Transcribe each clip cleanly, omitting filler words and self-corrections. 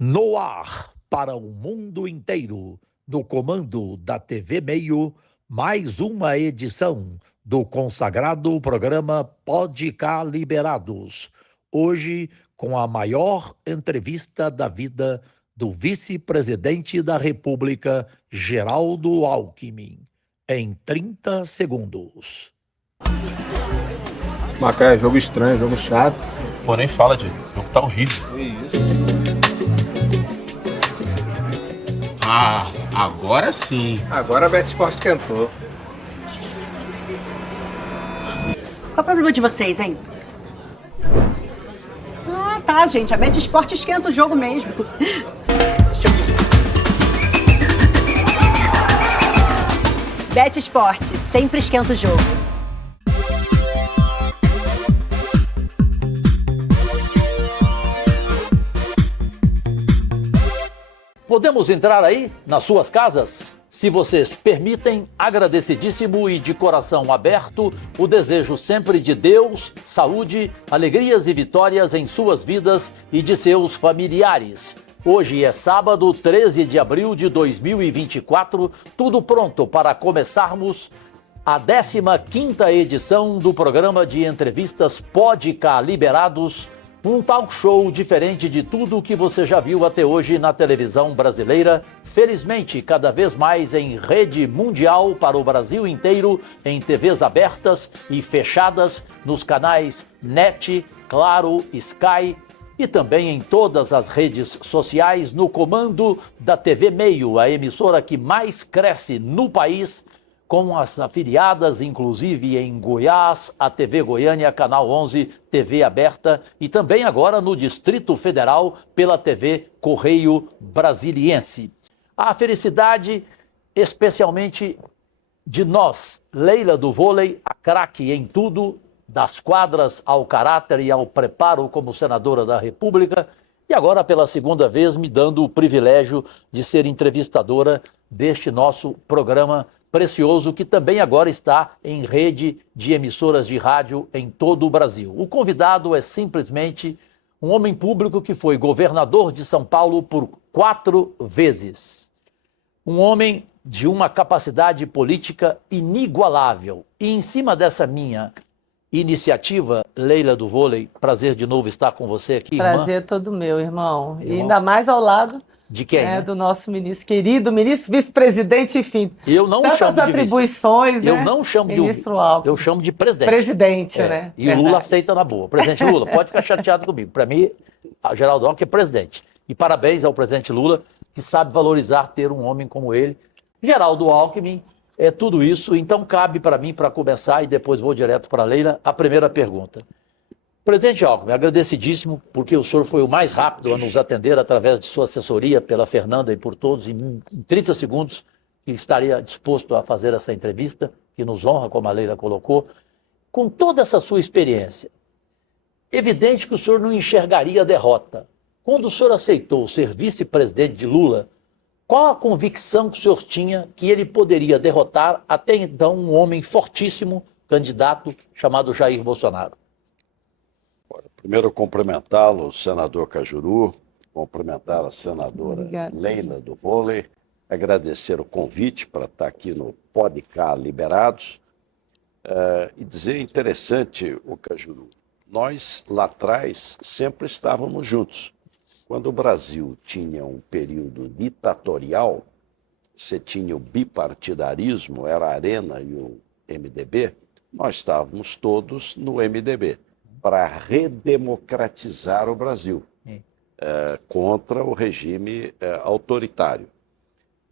No ar para o mundo inteiro, no comando da TV Meio, mais uma edição do consagrado programa Pode Cá Liberados. Hoje, com a maior entrevista da vida do vice-presidente da República, Geraldo Alckmin, em 30 segundos. Macaé, jogo estranho, jogo chato. Pô, nem fala, Diego. O jogo tá horrível. Que isso? Ah, agora sim. Agora a BetSport cantou. Qual é o problema de vocês, hein? Ah, tá, gente. A BetSport esquenta o jogo mesmo. BetSport sempre esquenta o jogo. Podemos entrar aí, nas suas casas? Se vocês permitem, agradecidíssimo e de coração aberto, o desejo sempre de Deus, saúde, alegrias e vitórias em suas vidas e de seus familiares. Hoje é sábado, 13 de abril de 2024, tudo pronto para começarmos a 15ª edição do programa de entrevistas Pode Cá Liberados, um talk show diferente de tudo o que você já viu até hoje na televisão brasileira, felizmente cada vez mais em rede mundial para o Brasil inteiro, em TVs abertas e fechadas, nos canais NET, Claro, Sky e também em todas as redes sociais, no comando da TV Meio, a emissora que mais cresce no país, com as afiliadas, inclusive em Goiás, a TV Goiânia, Canal 11, TV aberta, e também agora no Distrito Federal, pela TV Correio Brasiliense. A felicidade, especialmente de nós, Leila do vôlei, a craque em tudo, das quadras ao caráter e ao preparo como senadora da República, e agora pela segunda vez me dando o privilégio de ser entrevistadora deste nosso programa precioso, que também agora está em rede de emissoras de rádio em todo o Brasil. O convidado é simplesmente um homem público que foi governador de São Paulo por 4 vezes. Um homem de uma capacidade política inigualável. E em cima dessa minha iniciativa, Leila do vôlei, prazer de novo estar com você aqui, irmã. Prazer todo meu, irmão. E ainda mais ao lado de quem? Né? Do nosso ministro querido, ministro, vice-presidente, enfim. Eu não tantas chamo de atribuições, eu né? não chamo ministro de Alckmin. Eu chamo de presidente. Presidente, né? E o Lula aceita na boa. Presidente Lula, pode ficar chateado comigo. Para mim, a Geraldo Alckmin é presidente. E parabéns ao presidente Lula, que sabe valorizar ter um homem como ele. Geraldo Alckmin é tudo isso. Então cabe para mim, para começar, e depois vou direto para a Leila, a primeira pergunta. Presidente Alckmin, agradecidíssimo, porque o senhor foi o mais rápido a nos atender através de sua assessoria, pela Fernanda e por todos, em 30 segundos, que estaria disposto a fazer essa entrevista, que nos honra, como a Leila colocou. Com toda essa sua experiência, evidente que o senhor não enxergaria a derrota. Quando o senhor aceitou ser vice-presidente de Lula, qual a convicção que o senhor tinha que ele poderia derrotar até então um homem fortíssimo, candidato, chamado Jair Bolsonaro? Primeiro, cumprimentá-lo, senador Cajuru, cumprimentar a senadora Obrigada. Leila do vôlei, agradecer o convite para estar aqui no Pode Cá Liberados e dizer interessante, o Cajuru, nós lá atrás sempre estávamos juntos. Quando o Brasil tinha um período ditatorial, você tinha o bipartidarismo, era a Arena e o MDB, nós estávamos todos no MDB. Para redemocratizar o Brasil contra o regime autoritário.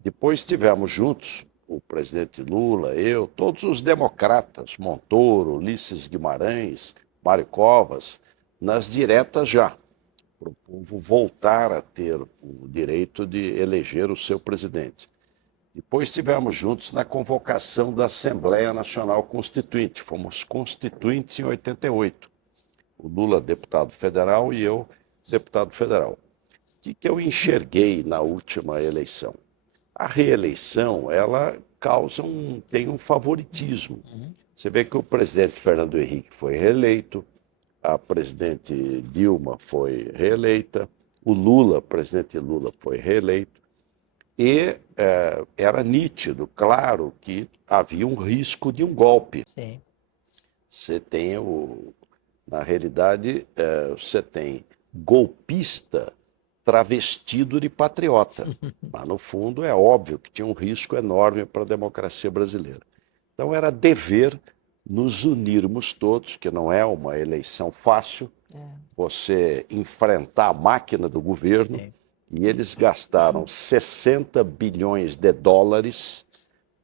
Depois estivemos juntos, o presidente Lula, eu, todos os democratas, Montoro, Ulisses Guimarães, Mário Covas, nas diretas já, para o povo voltar a ter o direito de eleger o seu presidente. Depois estivemos juntos na convocação da Assembleia Nacional Constituinte, fomos constituintes em 88. O Lula, deputado federal, e eu, deputado federal. O que eu enxerguei na última eleição? A reeleição, ela tem um favoritismo. Você vê que o presidente Fernando Henrique foi reeleito, a presidente Dilma foi reeleita, o Lula, o presidente Lula, foi reeleito, e era nítido, claro, que havia um risco de um golpe. Sim. Você tem, na realidade, você tem golpista travestido de patriota. Mas, no fundo, é óbvio que tinha um risco enorme para a democracia brasileira. Então, era dever nos unirmos todos, que não é uma eleição fácil, você enfrentar a máquina do governo, e eles gastaram 60 bilhões de dólares,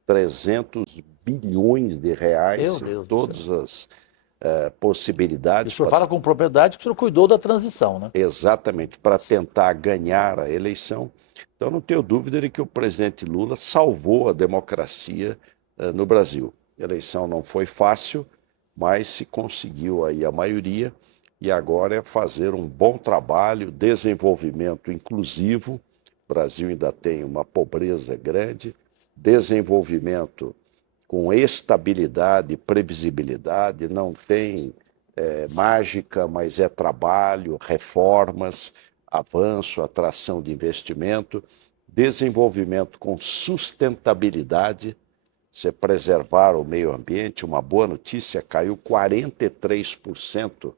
300 bilhões de reais, Meu Deus do todas as possibilidades. O senhor fala com propriedade que o senhor cuidou da transição, né? Exatamente, para tentar ganhar a eleição. Então, não tenho dúvida de que o presidente Lula salvou a democracia no Brasil. A eleição não foi fácil, mas se conseguiu aí a maioria, e agora é fazer um bom trabalho, desenvolvimento inclusivo. O Brasil ainda tem uma pobreza grande, desenvolvimento com estabilidade e previsibilidade, não tem mágica, mas é trabalho, reformas, avanço, atração de investimento, desenvolvimento com sustentabilidade, você preservar o meio ambiente. Uma boa notícia, caiu 43%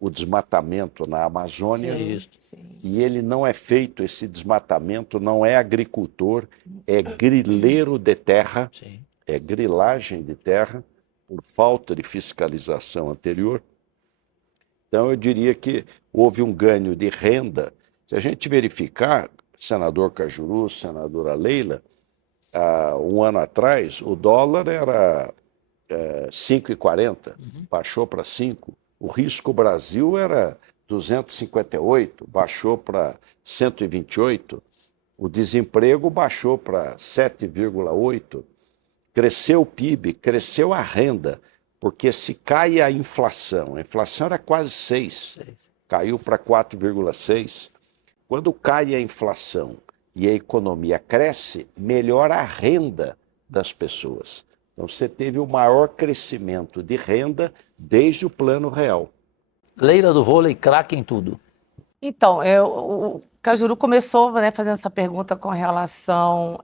o desmatamento na Amazônia. Sim. E ele não é feito, esse desmatamento não é agricultor, é grileiro de terra, Sim. é grilagem de terra, por falta de fiscalização anterior. Então, eu diria que houve um ganho de renda. Se a gente verificar, senador Cajuru, senadora Leila, um ano atrás, o dólar era 5,40, baixou para 5. O risco Brasil era 258, baixou para 128. O desemprego baixou para 7,8. Cresceu o PIB, cresceu a renda, porque se cai a inflação era quase 6, caiu para 4,6. Quando cai a inflação e a economia cresce, melhora a renda das pessoas. Então, você teve o maior crescimento de renda desde o Plano Real. Leila do vôlei, craque em tudo. Então, o Cajuru começou, né, fazendo essa pergunta com relação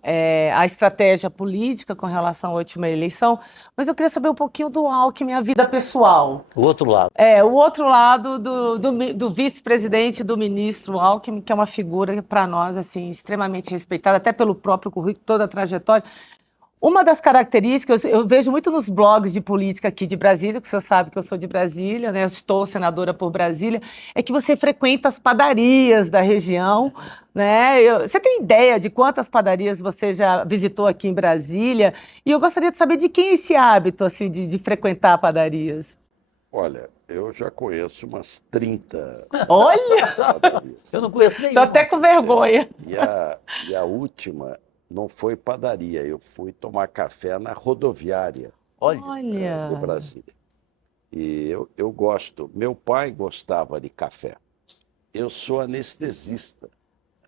à estratégia política com relação à última eleição, mas eu queria saber um pouquinho do Alckmin, a vida pessoal. O outro lado. O outro lado do vice-presidente, do ministro Alckmin, que é uma figura para nós assim, extremamente respeitada, até pelo próprio currículo, toda a trajetória. Uma das características, eu vejo muito nos blogs de política aqui de Brasília, que o senhor sabe que eu sou de Brasília, né? Eu estou senadora por Brasília, é que você frequenta as padarias da região, né? Você tem ideia de quantas padarias você já visitou aqui em Brasília? E eu gostaria de saber de quem é esse hábito assim, de frequentar padarias. Olha, eu já conheço umas 30 Olha! padarias. Eu não conheço nenhuma. Estou até com vergonha. E a última não foi padaria, eu fui tomar café na rodoviária de Brasília. E eu gosto, meu pai gostava de café. Eu sou anestesista.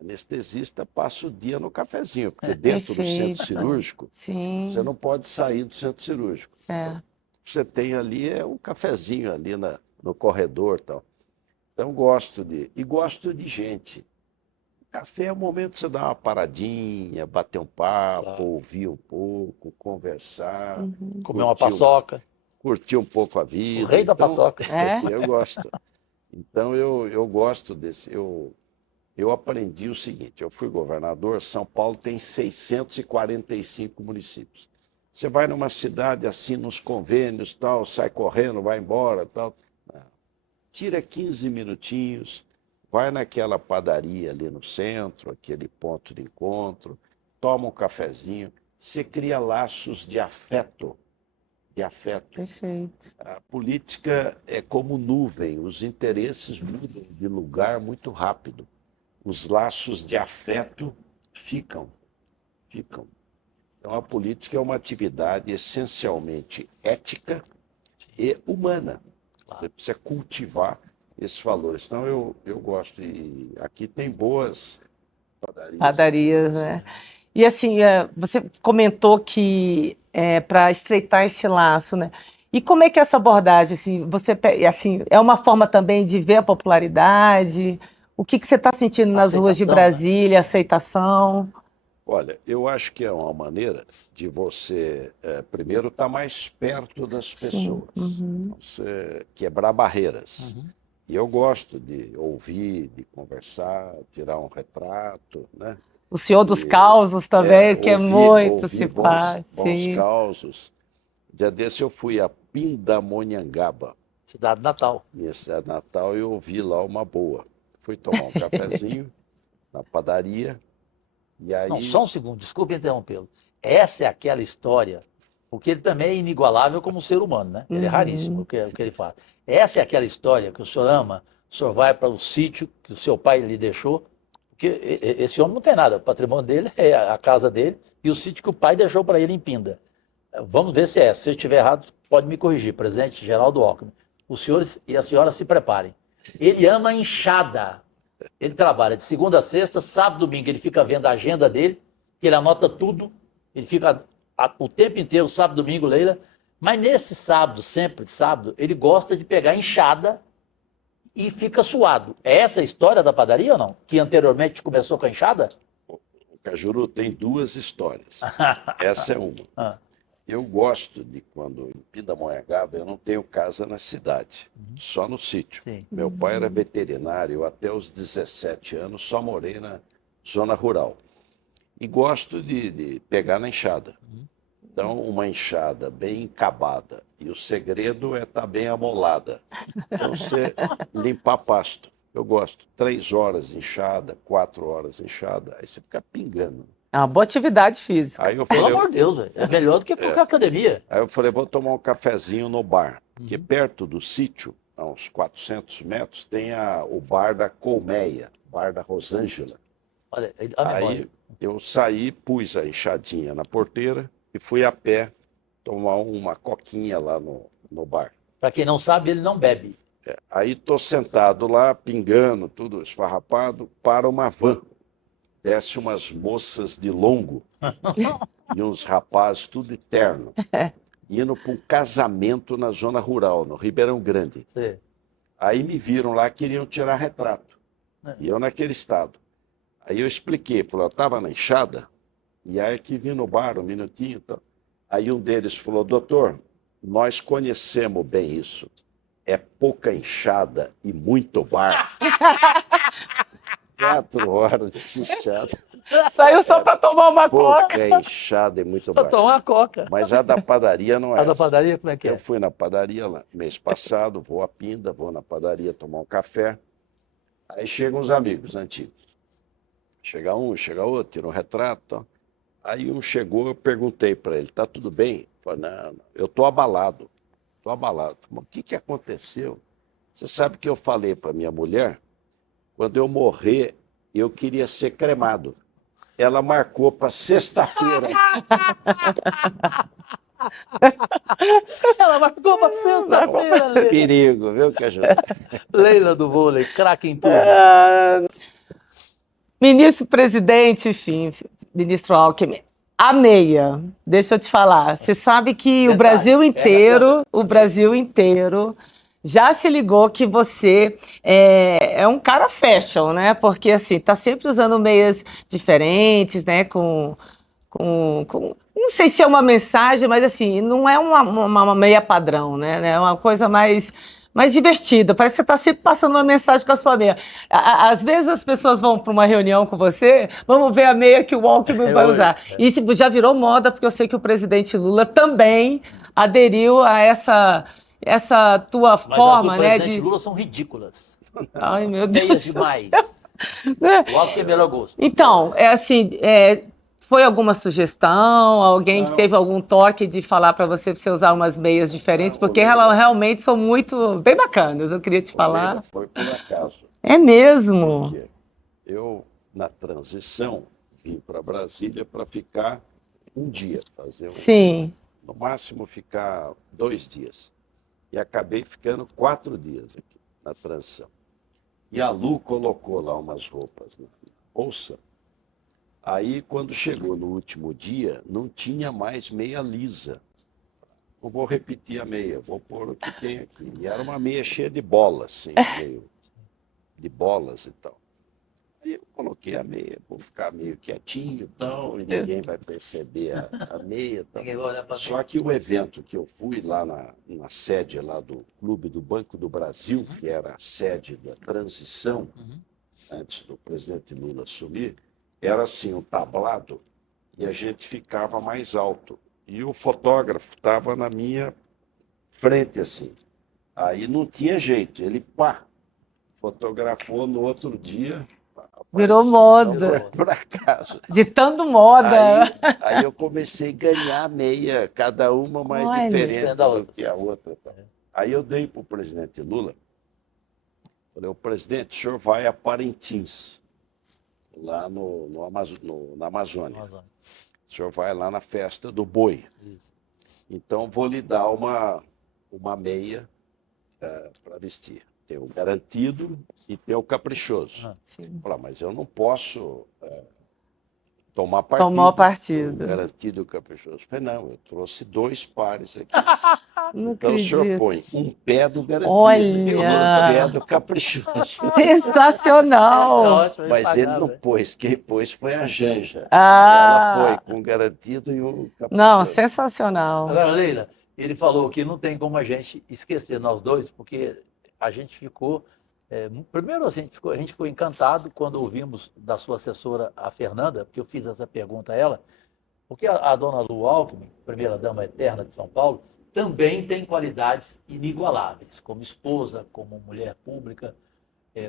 Anestesista passa o dia no cafezinho, porque dentro do centro cirúrgico, você não pode sair do centro cirúrgico. Certo. Você tem ali um cafezinho ali no corredor e tal. Então gosto de gente. Café é o momento de você dar uma paradinha, bater um papo, ouvir um pouco, conversar. Comer uma paçoca. Curtir um pouco a vida. O rei da paçoca. Eu gosto. Então eu gosto desse. Eu aprendi o seguinte, eu fui governador, São Paulo tem 645 municípios. Você vai numa cidade, assina uns convênios, tal, sai correndo, vai embora, tal. Não. Tira 15 minutinhos. Vai naquela padaria ali no centro, aquele ponto de encontro, toma um cafezinho, você cria laços de afeto. Perfeito. A política é como nuvem, os interesses mudam de lugar muito rápido. Os laços de afeto ficam. Então a política é uma atividade essencialmente ética e humana. Você precisa cultivar esses valores. Então, eu gosto. E aqui tem boas padarias. Padarias, né? E assim, você comentou que para estreitar esse laço, né? E como é que é essa abordagem? Assim, é uma forma também de ver a popularidade? O que você está sentindo nas ruas de Aceitação, né? Brasília, aceitação? Olha, eu acho que é uma maneira de você, primeiro, estar mais perto das pessoas, você quebrar barreiras. E eu gosto de ouvir, de conversar, tirar um retrato, né? O Senhor dos Causos também, que é muito ouvir simpático. bons Sim. causos. Dia desse eu fui a Pindamonhangaba, Cidade Natal. minha cidade natal, e ouvi lá uma boa. Fui tomar um cafezinho na padaria, e aí... Não, só um segundo, desculpe interrompê-lo. Essa é aquela história, porque ele também é inigualável como ser humano, né? Ele é raríssimo o que ele faz. Essa é aquela história que o senhor ama, o senhor vai para o sítio que o seu pai lhe deixou, porque esse homem não tem nada, o patrimônio dele é a casa dele e o sítio que o pai deixou para ele em Pinda. Vamos ver se é. Se eu estiver errado, pode me corrigir. Presidente Geraldo Alckmin. Os senhores e a senhora se preparem. Ele ama a enxada. Ele trabalha de segunda a sexta, sábado, domingo. Ele fica vendo a agenda dele, que ele anota tudo. Ele fica o tempo inteiro, sábado, domingo, Leila. Mas nesse sábado, sempre sábado, ele gosta de pegar a enxada e fica suado. É essa a história da padaria ou não? Que anteriormente começou com a enxada? O Cajuru tem duas histórias. Essa é uma. Ah. Eu gosto de quando em Pindamonhangaba eu não tenho casa na cidade, só no sítio. Sim. Meu pai era veterinário, eu até os 17 anos só morei na zona rural. E gosto de pegar na enxada. Então, uma enxada bem encabada. E o segredo é estar bem amolada. Então, você limpar pasto. Eu gosto. 3 horas enxada, 4 horas enxada. Aí você fica pingando. É uma boa atividade física. Aí eu Pelo falei, amor de Deus, velho. É melhor do que qualquer academia. vou tomar um cafezinho no bar. Porque perto do sítio, a uns 400 metros, tem o bar da Colmeia, bar da Rosângela. Olha, a memória. Aí eu saí, pus a enxadinha na porteira e fui a pé tomar uma coquinha lá no bar. Para quem não sabe, ele não bebe. Aí estou sentado lá, pingando, tudo esfarrapado, para uma van. Desce umas moças de longo e uns rapazes, tudo terno, indo para um casamento na zona rural, no Ribeirão Grande. Sim. Aí me viram lá, queriam tirar retrato. E eu naquele estado. Aí eu expliquei, falei, eu estava na enxada, e aí que vim no bar um minutinho. Então. Aí um deles falou, doutor, nós conhecemos bem isso. É pouca enxada e muito bar. 4 horas de enxada. Saiu só para tomar uma coca. Pouca enxada e muito Para bar. tomar uma coca. Mas a da padaria não é A da essa. padaria, como é que Eu é? fui na padaria lá, mês passado, vou a Pinda, vou na padaria tomar um café. Aí chegam os amigos antigos. Chega um, chega outro, tira um retrato. Ó. Aí um chegou, eu perguntei para ele, tá tudo bem? Ele falou, não, eu tô abalado. Tô abalado. Mas o que aconteceu? Você sabe que eu falei para minha mulher, quando eu morrer, eu queria ser cremado. Ela marcou para sexta-feira. Ela marcou para sexta-feira, Leila. Perigo, viu, Cajuru? Leila do vôlei, craque em tudo. Ministro-presidente, enfim, ministro Alckmin, a meia, deixa eu te falar, você sabe que o Brasil inteiro já se ligou que você é um cara fashion, né? Porque, assim, tá sempre usando meias diferentes, né? Não sei se é uma mensagem, mas, assim, não é uma meia padrão, né? É uma coisa mais divertida. Parece que você está sempre passando uma mensagem com a sua meia. Às vezes as pessoas vão para uma reunião com você, vamos ver a meia que o Alckmin vai usar. E isso já virou moda, porque eu sei que o presidente Lula também aderiu a essa tua forma, as do né? presidente Lula são ridículas. Ai, meu Feias Deus. demais. O Alckmin é melhor gosto. Então, foi alguma sugestão? Alguém que teve algum toque de falar para você usar umas meias diferentes? Porque elas realmente são bem bacanas, eu queria te falar. Foi por acaso. É mesmo? Porque eu, na transição, vim para Brasília para ficar um dia, Sim. no máximo ficar 2 dias. E acabei ficando 4 dias aqui, na transição. E a Lu colocou lá umas roupas na bolsa. Aí, quando chegou no último dia, não tinha mais meia lisa. Eu vou repetir a meia, vou pôr o que tem aqui. E era uma meia cheia de bolas, assim, meio de bolas e tal. Aí eu coloquei a meia, vou ficar meio quietinho e tal, e ninguém vai perceber a meia. Tal. Ninguém vai olhar pra Só que o evento que eu fui lá na sede lá do Clube do Banco do Brasil, que era a sede da transição, antes do presidente Lula assumir, era assim, um tablado, e a gente ficava mais alto. E o fotógrafo estava na minha frente, assim. Aí não tinha jeito, ele fotografou no outro dia. Virou apareceu, moda. não foi por acaso. Ditando moda. Aí eu comecei a ganhar a meia, cada uma mais Olha. diferente Da do outra. que a outra. Aí eu dei para o presidente Lula, falei, o presidente, o senhor vai a Parintins, lá na Amazônia. O senhor vai lá na festa do boi. Isso. Então vou lhe dar uma meia para vestir. Tem o garantido e tem o caprichoso. Sim. Falei, mas eu não posso tomar partido. Tomou partido. O garantido e o caprichoso. Falei, não, eu trouxe 2 pares aqui. Não Então o senhor acredito. põe um pé do garantido Olha! e o outro pé do caprichoso. Sensacional! ótimo, Mas ele pagar, não velho. pôs, quem pôs foi a Janja. Ah. Ela foi com o garantido e o caprichoso. Não, sensacional. Agora, Leila, ele falou que não tem como a gente esquecer nós dois, porque a gente ficou. Primeiro, assim, a gente ficou encantado quando ouvimos da sua assessora, a Fernanda, porque eu fiz essa pergunta a ela, porque a dona Lu Alckmin, primeira-dama eterna de São Paulo, também tem qualidades inigualáveis, como esposa, como mulher pública,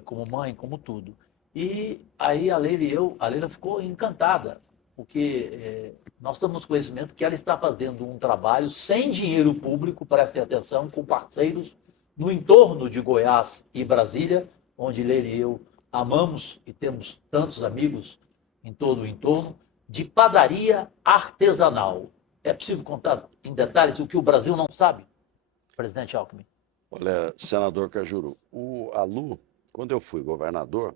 como mãe, como tudo. E aí a Leila ficou encantada, porque nós temos conhecimento que ela está fazendo um trabalho sem dinheiro público, prestem atenção, com parceiros no entorno de Goiás e Brasília, onde Leila e eu amamos e temos tantos amigos em todo o entorno, de padaria artesanal. É possível contar em detalhes o que o Brasil não sabe, presidente Alckmin? Olha, senador Cajuru, a Lu, quando eu fui governador,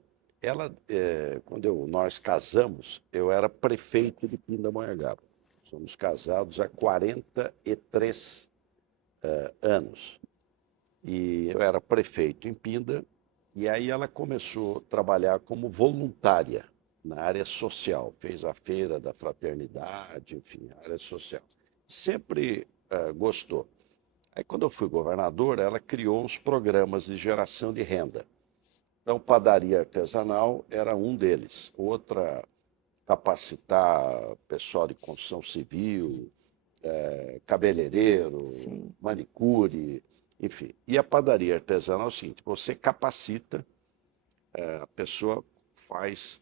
quando nós casamos, eu era prefeito de Pindamonhangaba. Somos casados há 43 anos. E eu era prefeito em Pinda, e aí ela começou a trabalhar como voluntária na área social. Fez a feira da fraternidade, enfim, área social. Sempre gostou. Aí, quando eu fui governador, ela criou uns programas de geração de renda. Então, padaria artesanal era um deles. Outra, capacitar pessoal de construção civil, cabeleireiro, Sim. manicure, enfim. E a padaria artesanal é o seguinte, você capacita, a pessoa faz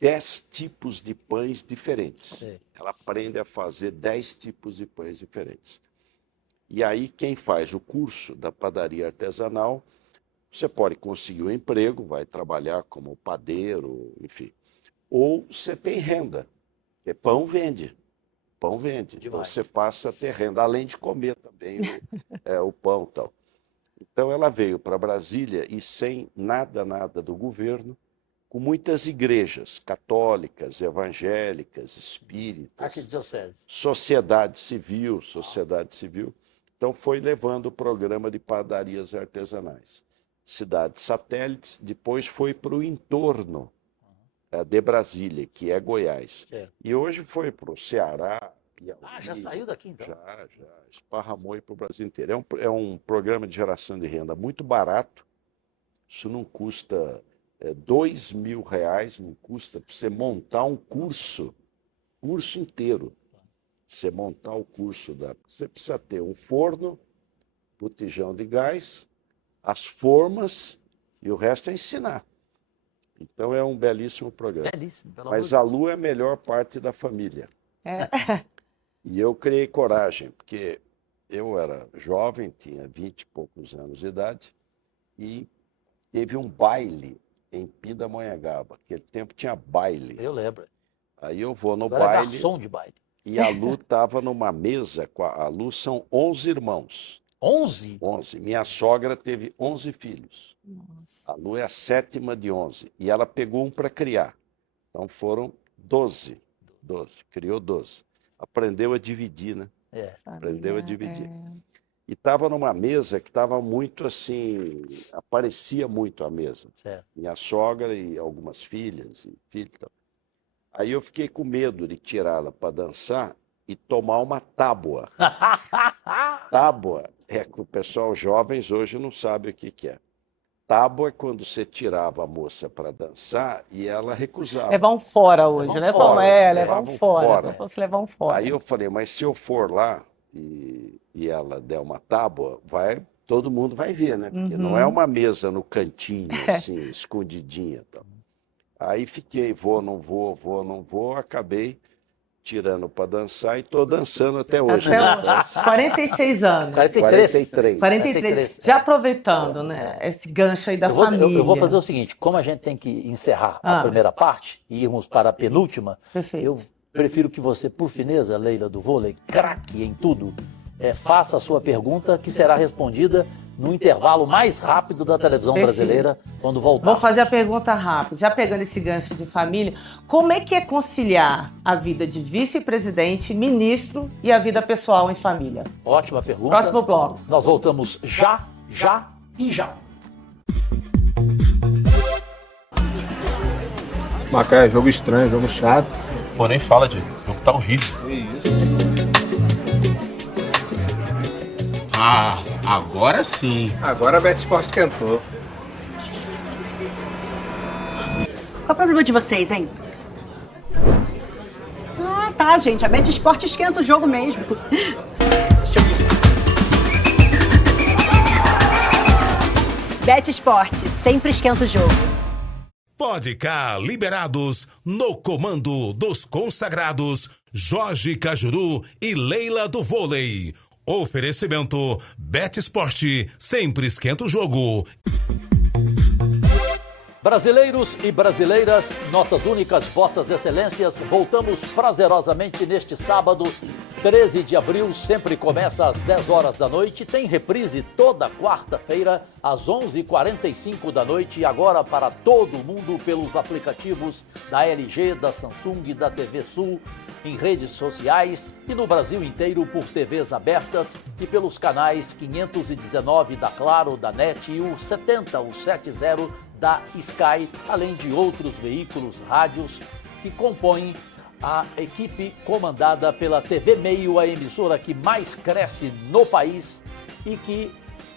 10 tipos de pães diferentes. Sim. Ela aprende a fazer 10 tipos de pães diferentes. E aí, quem faz o curso da padaria artesanal, você pode conseguir um emprego, vai trabalhar como padeiro, enfim. Ou você tem renda, porque pão vende. Pão vende. Então Demais. você passa a ter renda, além de comer também o pão e tal. Então ela veio para Brasília e sem nada do governo, com muitas igrejas católicas, evangélicas, espíritas, Arquidiocese. sociedade civil. Então foi levando o programa de padarias artesanais. Cidades satélites, depois foi para o entorno de Brasília, que é Goiás. Certo. E hoje foi para o Ceará, Piauí. Já saiu daqui, então? Já esparramou aí para o Brasil inteiro. É um programa de geração de renda muito barato. Isso não custa R$2.000, não custa para você montar um curso inteiro. Você montar o curso você precisa ter um forno, botijão de gás, as formas e o resto é ensinar. Então é um belíssimo programa. Belíssimo, pelo Mas amor a Lu é a melhor parte da família. É. E eu criei coragem, porque eu era jovem, tinha 20 e poucos anos de idade, e teve um baile em Pindamonhangaba. Naquele tempo tinha baile. de... Eu lembro. Aí eu vou no Eu era baile garçom de baile. e a Lu estava numa mesa. A Lu são 11 irmãos. 11? 11. Minha sogra teve 11 filhos. Nossa. A Lu é a 7ª de 11. E ela pegou um para criar. Então foram 12. Criou 12. Aprendeu a dividir, né? Aprendeu a dividir. E estava numa mesa que estava muito assim, aparecia muito a mesa. Certo. Minha sogra e algumas filhas e filhos. Aí eu fiquei com medo de tirá-la para dançar e tomar uma tábua. Tábua é que o pessoal jovens hoje não sabe o que é. Tábua é quando você tirava a moça para dançar e ela recusava. Levar um fora hoje, né? fora, Como é, levar levavam um fora. fora. Como fosse levar um fora. Aí eu falei, mas se eu for lá e ela der uma tábua, todo mundo vai ver, né? Porque não é uma mesa no cantinho, assim, escondidinha. Tal. Aí fiquei, vou, não vou, acabei tirando para dançar e estou dançando até hoje. Até 46 anos. 43. 43. Já aproveitando, né, esse gancho aí da família. Eu vou fazer o seguinte, como a gente tem que encerrar a primeira parte e irmos para a penúltima, Perfeito. eu prefiro que você, por fineza, Leila do vôlei, craque em tudo, faça a sua pergunta, que será respondida no intervalo mais rápido da televisão brasileira, quando voltar. Vou fazer a pergunta rápida, já pegando esse gancho de família. Como é que é conciliar a vida de vice-presidente, ministro e a vida pessoal em família? Ótima pergunta. Próximo bloco. Nós voltamos já e já. Macaé, jogo estranho, jogo chato. Pô, nem fala, Diego. O jogo tá horrível. Ah, agora sim. Agora a Bet Sport cantou. Qual é o problema de vocês, hein? Ah, tá, gente. A Bet Sport esquenta o jogo mesmo. Deixa eu ver. Bet Sport sempre esquenta o jogo. Pode cá, liberados, no comando dos consagrados Jorge Cajuru e Leila do Vôlei. Oferecimento Bet Sport, sempre esquenta o jogo. Brasileiros e brasileiras, nossas únicas vossas excelências, voltamos prazerosamente neste sábado, 13 de abril, sempre começa às 10 horas da noite, tem reprise toda quarta-feira, às 11h45 da noite, e agora para todo mundo pelos aplicativos da LG, da Samsung, da TV Sul, em redes sociais e no Brasil inteiro por TVs abertas e pelos canais 519 da Claro, da NET e o 70, o 70 da Sky, além de outros veículos rádios que compõem a equipe comandada pela TV Meio, a emissora que mais cresce no país e que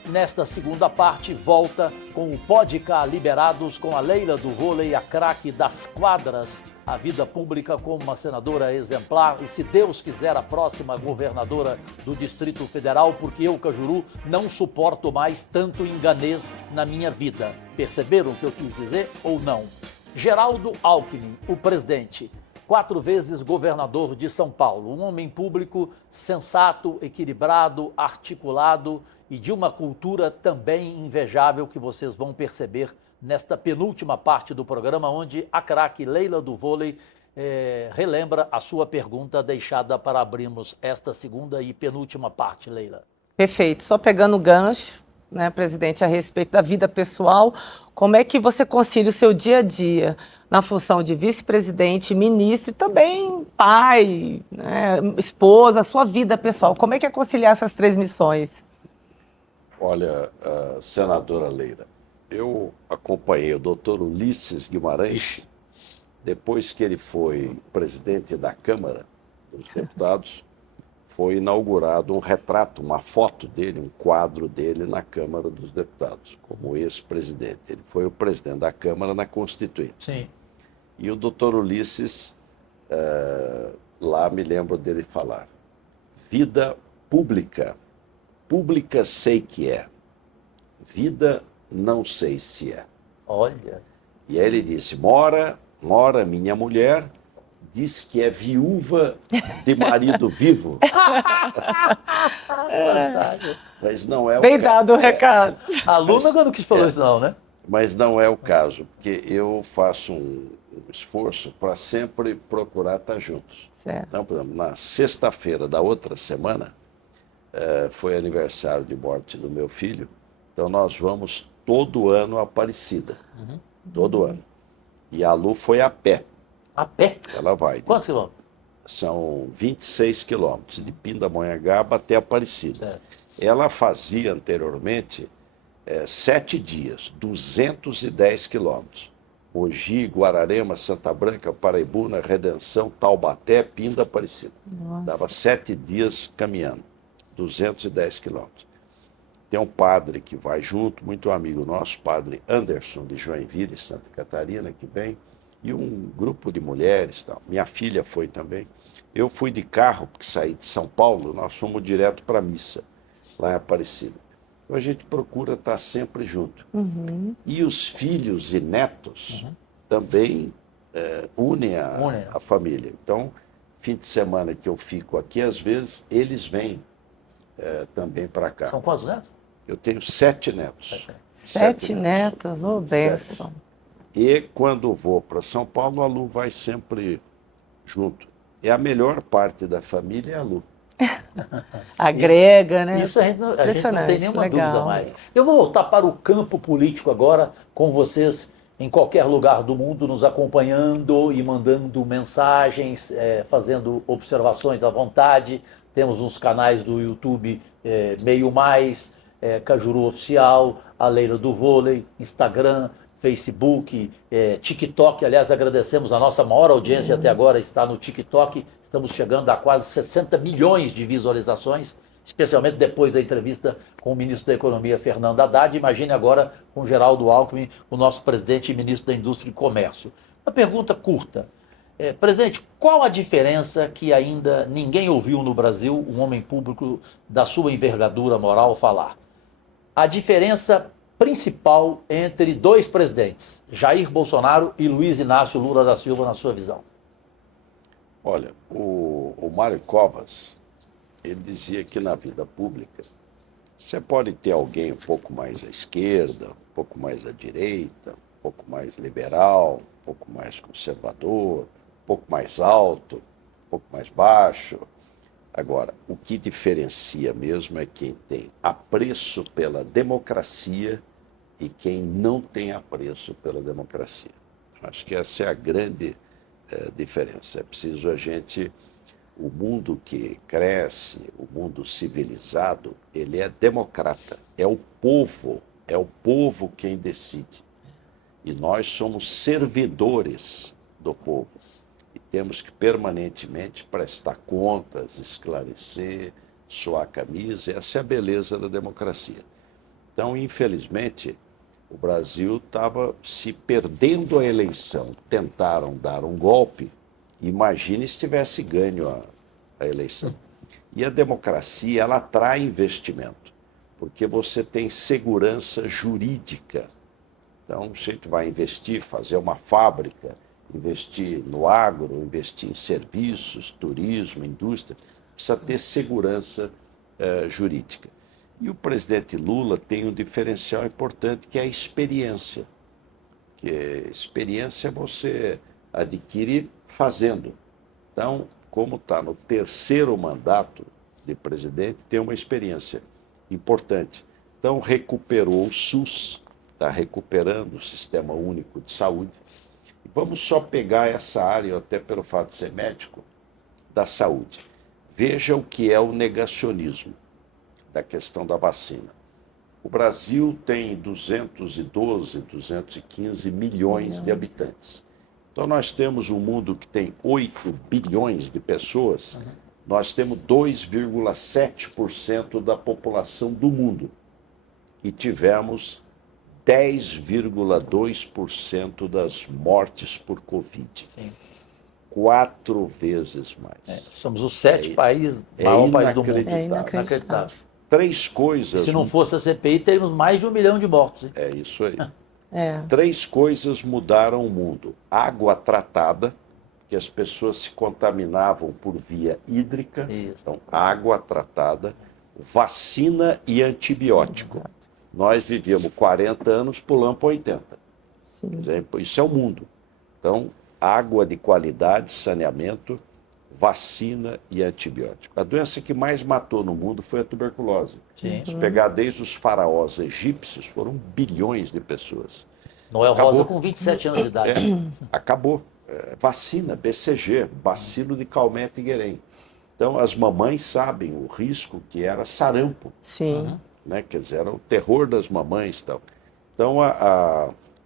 nesta segunda parte volta com o Pode Cá Liberados, com a Leila do Vôlei, a craque das quadras, a vida pública como uma senadora exemplar e, se Deus quiser, a próxima governadora do Distrito Federal, porque eu, Cajuru, não suporto mais tanto enganês na minha vida. Perceberam o que eu quis dizer ou não? Geraldo Alckmin, o presidente, 4 vezes governador de São Paulo, um homem público sensato, equilibrado, articulado e de uma cultura também invejável que vocês vão perceber nesta penúltima parte do programa, onde a craque Leila do Vôlei relembra a sua pergunta deixada para abrirmos esta segunda e penúltima parte, Leila. Perfeito. Só pegando o gancho, né, presidente, a respeito da vida pessoal, como é que você concilia o seu dia a dia na função de vice-presidente, ministro e também pai, né, esposa, a sua vida pessoal? Como é que é conciliar essas 3 missões? Olha, senadora Leila, eu acompanhei o doutor Ulisses Guimarães, depois que ele foi presidente da Câmara dos Deputados, foi inaugurado um retrato, uma foto dele, um quadro dele na Câmara dos Deputados, como ex-presidente. Ele foi o presidente da Câmara na Constituinte. Sim. E o doutor Ulisses, lá me lembro dele falar, vida pública, pública sei que é, vida não sei se é. Olha. E aí ele disse, Mora, minha mulher, diz que é viúva de marido vivo. Mas não é o Bem caso. dado o recado. A aluna quando que falou isso não, né? Mas não é o caso, porque eu faço um esforço para sempre procurar estar juntos. Certo. Então, por exemplo, na sexta-feira da outra semana, foi aniversário de morte do meu filho, então nós vamos todo ano a Aparecida, todo ano. E a Lu foi a pé. A pé? Ela vai. Quantos quilômetros? São 26 quilômetros, de Pindamonhangaba até Aparecida. Ela fazia anteriormente 7 dias, 210 quilômetros. Mogi, Guararema, Santa Branca, Paraibuna, Redenção, Taubaté, Pinda, Aparecida. Dava 7 dias caminhando, 210 quilômetros. Tem um padre que vai junto, muito amigo nosso, padre Anderson, de Joinville, Santa Catarina, que vem, e um grupo de mulheres. Tal. Minha filha foi também. Eu fui de carro, porque saí de São Paulo, nós fomos direto para a missa, lá em Aparecida. Então a gente procura estar sempre junto. E os filhos e netos também unem a família. Então, fim de semana que eu fico aqui, às vezes eles vêm também para cá. São quantos netos? Eu tenho 7 netos. 7 netos, ô bênção. E quando vou para São Paulo, a Lu vai sempre junto. É a melhor parte da família, é a Lu. Agrega, né? Isso a gente não tem nenhuma legal. dúvida mais. Eu vou voltar para o campo político agora, com vocês em qualquer lugar do mundo, nos acompanhando e mandando mensagens, fazendo observações à vontade. Temos uns canais do YouTube Meio Mais, Cajuru Oficial, a Leila do Vôlei, Instagram, Facebook, TikTok. Aliás, agradecemos a nossa maior audiência até agora, está no TikTok. Estamos chegando a quase 60 milhões de visualizações, especialmente depois da entrevista com o ministro da Economia, Fernando Haddad. Imagine agora com Geraldo Alckmin, o nosso presidente e ministro da Indústria e Comércio. Uma pergunta curta. Presidente, qual a diferença que ainda ninguém ouviu no Brasil, um homem público da sua envergadura moral, falar? A diferença principal entre dois presidentes, Jair Bolsonaro e Luiz Inácio Lula da Silva, na sua visão? Olha, o Mário Covas, ele dizia que na vida pública você pode ter alguém um pouco mais à esquerda, um pouco mais à direita, um pouco mais liberal, um pouco mais conservador, um pouco mais alto, um pouco mais baixo. Agora, o que diferencia mesmo é quem tem apreço pela democracia e quem não tem apreço pela democracia. Acho que essa é a grande diferença. É preciso o mundo que cresce, o mundo civilizado, ele é democrata, é o povo quem decide. E nós somos servidores do povo. E temos que permanentemente prestar contas, esclarecer, suar a camisa. Essa é a beleza da democracia. Então, infelizmente, o Brasil estava se perdendo a eleição. Tentaram dar um golpe. Imagine se tivesse ganho a eleição. E a democracia, ela atrai investimento, porque você tem segurança jurídica. Então, se a gente vai investir, fazer uma fábrica, investir no agro, investir em serviços, turismo, indústria, precisa ter segurança jurídica. E o presidente Lula tem um diferencial importante, que é a experiência. Que experiência você adquire fazendo. Então, como está no 3º mandato de presidente, tem uma experiência importante. Então, recuperou o SUS, está recuperando o Sistema Único de Saúde. E vamos só pegar essa área, até pelo fato de ser médico, da saúde. Veja o que é o negacionismo da questão da vacina. O Brasil tem 212, 215 milhões de habitantes. Então, nós temos um mundo que tem 8 bilhões de pessoas, nós temos 2,7% da população do mundo. E tivemos 10,2% das mortes por Covid. Sim. 4 vezes mais. Somos o 7º maior país do mundo. É inacreditável. 3 coisas... Se não fosse a CPI, teríamos mais de 1 milhão de mortos. Hein? É isso aí. 3 coisas mudaram o mundo. Água tratada, que as pessoas se contaminavam por via hídrica. Isso. Então, água tratada, vacina e antibiótico. Nós vivíamos 40 anos, pulamos para 80. Sim. Quer dizer, isso é o mundo. Então, água de qualidade, saneamento, vacina e antibiótico. A doença que mais matou no mundo foi a tuberculose. Sim. Se pegar desde os faraós egípcios, foram bilhões de pessoas. Noel Rosa com 27 anos de idade. Acabou. Vacina, BCG, bacilo de Calmette e Guerin. Então, as mamães sabem o risco que era sarampo, Sim. né? Quer dizer, era o terror das mamães e tal. Então,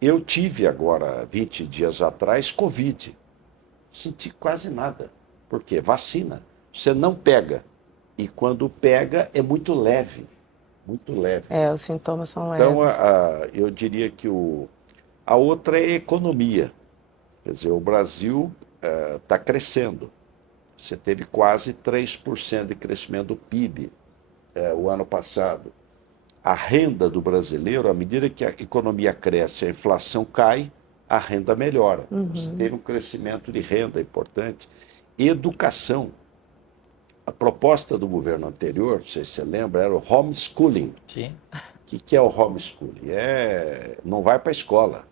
eu tive agora, 20 dias atrás, Covid. Senti quase nada. Por quê? Vacina. Você não pega. E quando pega, é muito leve. Muito leve. Os sintomas são leves. Então, eu diria que a outra é economia. Quer dizer, o Brasil está crescendo. Você teve quase 3% de crescimento do PIB o ano passado. A renda do brasileiro, à medida que a economia cresce, a inflação cai, a renda melhora. Você teve um crescimento de renda importante. Educação. A proposta do governo anterior, não sei se você lembra, era o homeschooling. Sim. O que é o homeschooling? Não vai para a escola,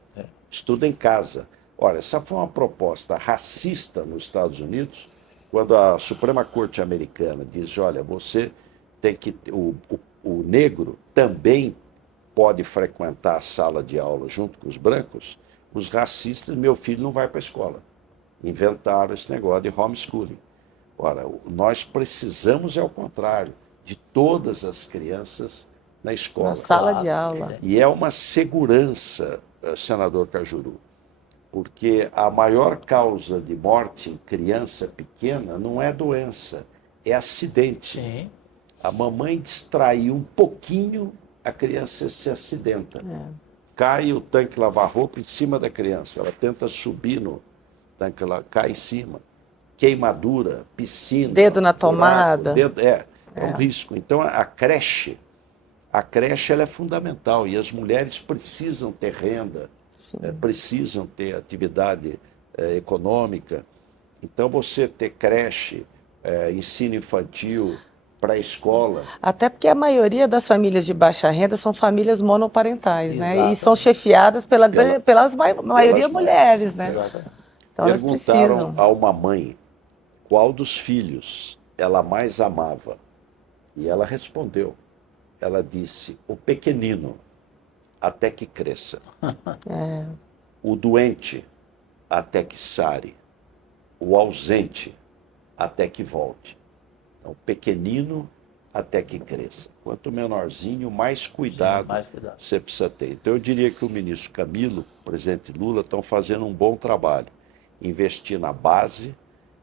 estuda em casa. Olha, essa foi uma proposta racista nos Estados Unidos, quando a Suprema Corte americana diz, olha, você tem que... O negro também pode frequentar a sala de aula junto com os brancos. Os racistas, meu filho não vai para a escola. Inventaram esse negócio de homeschooling. Ora, nós precisamos, ao contrário, de todas as crianças na escola. Na sala de aula. E é uma segurança, senador Cajuru, porque a maior causa de morte em criança pequena não é doença, é acidente. Sim. A mamãe distraiu um pouquinho, a criança se acidenta. Cai o tanque lavar roupa em cima da criança, ela tenta subir no tanque, ela cai em cima. Queimadura, piscina. Dedo na tomada. É um risco. Então, a creche ela é fundamental e as mulheres precisam ter renda, precisam ter atividade econômica. Então, você ter creche, ensino infantil, pré-escola. Até porque a maioria das famílias de baixa renda são famílias monoparentais, né? Exato. E são chefiadas pelas maioria mulheres, né? Exatamente. Então elas Perguntaram precisam. a uma mãe qual dos filhos ela mais amava. E ela respondeu. Ela disse, o pequenino, até que cresça. O doente, até que sare. O ausente, até que volte. Então, pequenino, até que cresça. Quanto menorzinho, mais cuidado, você precisa ter. Então, eu diria que o ministro Camilo, o presidente Lula, estão fazendo um bom trabalho. Investir na base,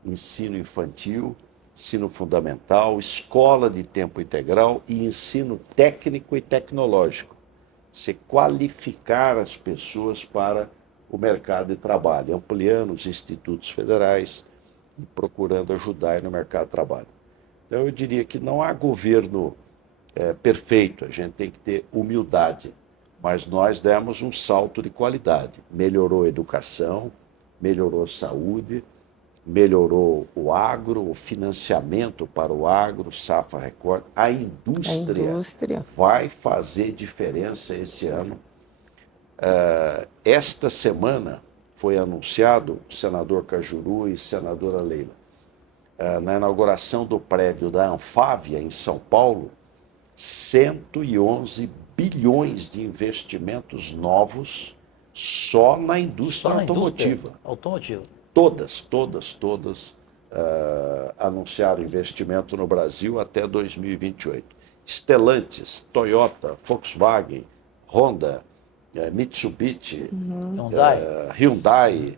ensino infantil, ensino fundamental, escola de tempo integral e ensino técnico e tecnológico. Você qualificar as pessoas para o mercado de trabalho, ampliando os institutos federais e procurando ajudar no mercado de trabalho. Então, eu diria que não há governo perfeito, a gente tem que ter humildade, mas nós demos um salto de qualidade. Melhorou a educação, melhorou a saúde, melhorou o agro, o financiamento para o agro, Safra Record. A indústria vai fazer diferença esse ano. Esta semana foi anunciado, o senador Cajuru e senadora Leila, na inauguração do prédio da Anfávia, em São Paulo, 111 bilhões de investimentos novos só na indústria automotiva. Todas anunciaram investimento no Brasil até 2028. Stellantis, Toyota, Volkswagen, Honda, Mitsubishi, Hyundai,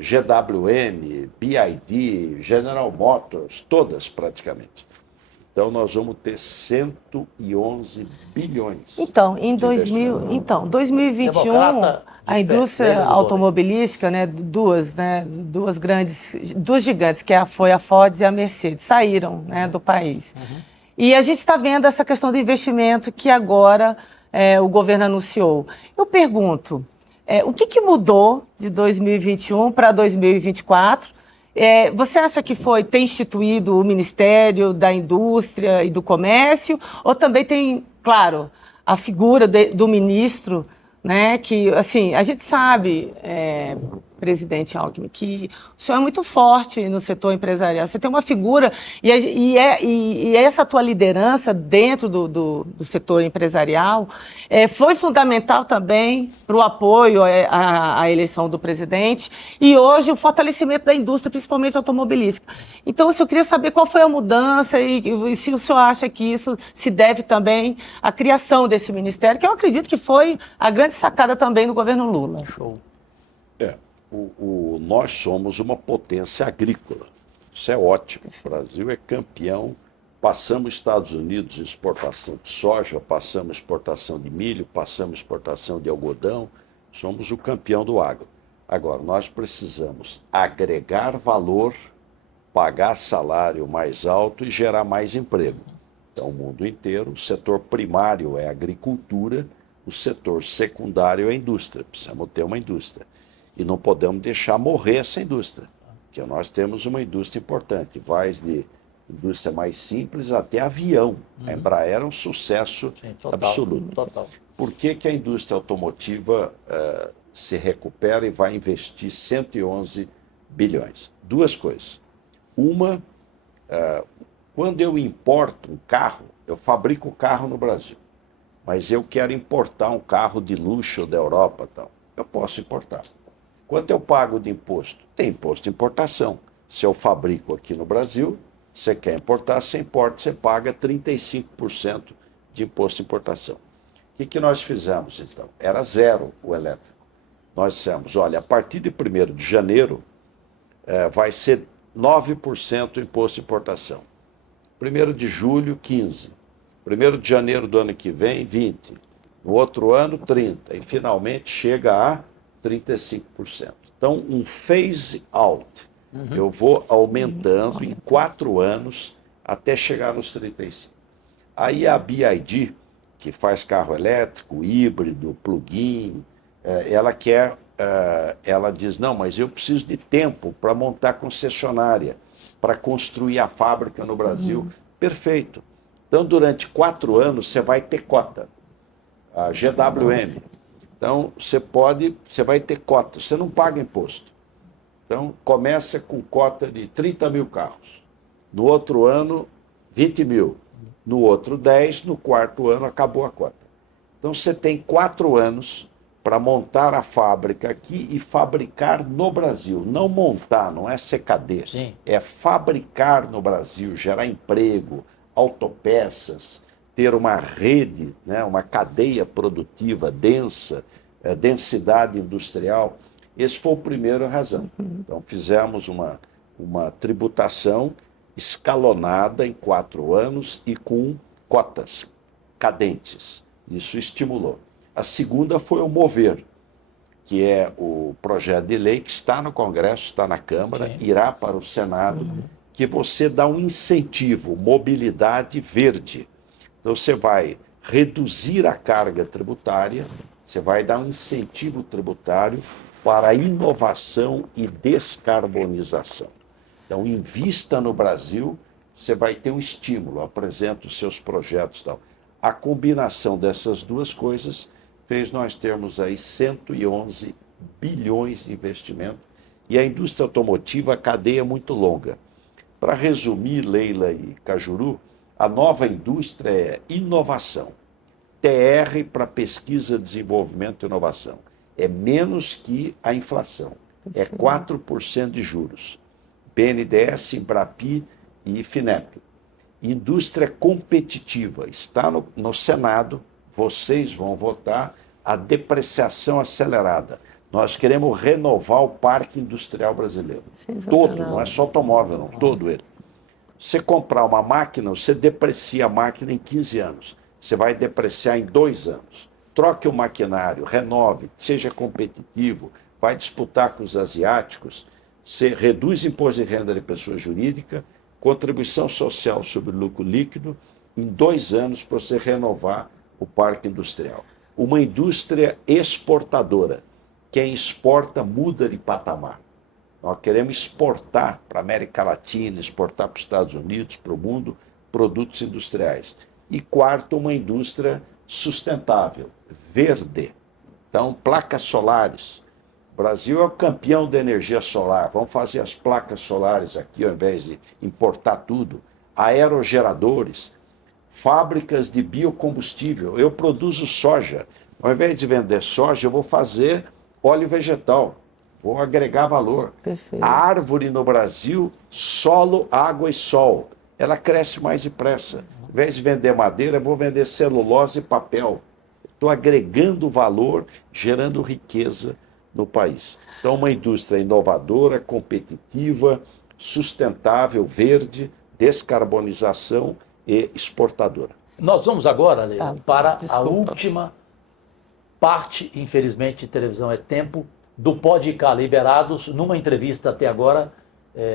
GWM, BYD, General Motors, todas praticamente. Então, nós vamos ter 111 bilhões. Então, 2021, a indústria automobilística, né, duas gigantes, que foi a Ford e a Mercedes, saíram, né, do país. E a gente está vendo essa questão do investimento que agora o governo anunciou. Eu pergunto, o que mudou de 2021 para 2024? Você acha que ter instituído o Ministério da Indústria e do Comércio, ou também tem, claro, a figura do ministro, né, que, assim, a gente sabe, presidente Alckmin, que o senhor é muito forte no setor empresarial, você tem uma figura, e essa tua liderança dentro do setor empresarial foi fundamental também para o apoio à eleição do presidente e hoje o fortalecimento da indústria, principalmente automobilística. Então, eu queria saber qual foi a mudança e se o senhor acha que isso se deve também à criação desse ministério, que eu acredito que foi a grande sacada também do governo Lula. Show. Nós somos uma potência agrícola. Isso é ótimo. O Brasil é campeão. Passamos Estados Unidos em exportação de soja, passamos exportação de milho, passamos exportação de algodão. Somos o campeão do agro. Agora, nós precisamos agregar valor, pagar salário mais alto e gerar mais emprego. Então, o mundo inteiro, o setor primário é a agricultura, o setor secundário é a indústria. Precisamos ter uma indústria. E não podemos deixar morrer essa indústria, porque nós temos uma indústria importante. Vai de indústria mais simples até avião. A Embraer é um sucesso absoluto. Total. Por que a indústria automotiva se recupera e vai investir 111 bilhões? Duas coisas. Uma, quando eu importo um carro, eu fabrico o carro no Brasil, mas eu quero importar um carro de luxo da Europa, tal. Eu posso importar. Quanto eu pago de imposto? Tem imposto de importação. Se eu fabrico aqui no Brasil, você quer importar, você importa, você paga 35% de imposto de importação. O que nós fizemos, então? Era zero o elétrico. Nós dissemos, olha, a partir de 1º de janeiro, vai ser 9% o imposto de importação. 1º de julho, 15%. 1º de janeiro do ano que vem, 20%. No outro ano, 30%. E finalmente chega a 35%. Então, um phase out. Eu vou aumentando em 4 anos até chegar nos 35%. Aí a BYD, que faz carro elétrico, híbrido, plug-in, ela diz, não, mas eu preciso de tempo para montar concessionária, para construir a fábrica no Brasil. Perfeito. Então, durante 4 anos, você vai ter cota. A GWM. Então, você vai ter cota, você não paga imposto. Então, começa com cota de 30 mil carros. No outro ano, 20 mil. No outro, 10. No 4º ano, acabou a cota. Então, você tem 4 anos para montar a fábrica aqui e fabricar no Brasil. Não montar, não é CKD. Sim. É fabricar no Brasil, gerar emprego, autopeças, ter uma rede, né, uma cadeia produtiva densa, densidade industrial. Esse foi o primeiro razão. Então, fizemos uma tributação escalonada em 4 anos e com cotas cadentes. Isso estimulou. A segunda foi o Mover, que é o projeto de lei que está no Congresso, está na Câmara, Sim. irá para o Senado, que você dá um incentivo, mobilidade verde. Então, você vai reduzir a carga tributária, você vai dar um incentivo tributário para a inovação e descarbonização. Então, invista no Brasil, você vai ter um estímulo, apresenta os seus projetos e tal. A combinação dessas duas coisas fez nós termos aí 111 bilhões de investimento e a indústria automotiva, a cadeia é muito longa. Para resumir, Leila e Cajuru, a nova indústria é inovação. TR para pesquisa, desenvolvimento e inovação. É menos que a inflação. É 4% de juros. BNDES, Embrapi e FINEP. Indústria competitiva. Está no Senado, vocês vão votar a depreciação acelerada. Nós queremos renovar o parque industrial brasileiro. Todo, não é só automóvel, não, todo ele. Você comprar uma máquina, você deprecia a máquina em 15 anos. Você vai depreciar em 2 anos. Troque o maquinário, renove, seja competitivo, vai disputar com os asiáticos, você reduz imposto de renda de pessoa jurídica, contribuição social sobre lucro líquido, em 2 anos para você renovar o parque industrial. Uma indústria exportadora. Quem exporta muda de patamar. Nós queremos exportar para a América Latina, exportar para os Estados Unidos, para o mundo, produtos industriais. E 4, uma indústria sustentável, verde. Então, placas solares. O Brasil é o campeão da energia solar. Vamos fazer as placas solares aqui, ao invés de importar tudo. Aerogeradores, fábricas de biocombustível. Eu produzo soja. Ao invés de vender soja, eu vou fazer óleo vegetal. Vou agregar valor. Perfeito. A árvore no Brasil, solo, água e sol. Ela cresce mais depressa. Ao invés de vender madeira, eu vou vender celulose e papel. Estou agregando valor, gerando riqueza no país. Então, uma indústria inovadora, competitiva, sustentável, verde, descarbonização e exportadora. Nós vamos agora, Leila, para desculpa. a última parte, infelizmente, televisão é tempo, do Pode Cá Liberados, numa entrevista até agora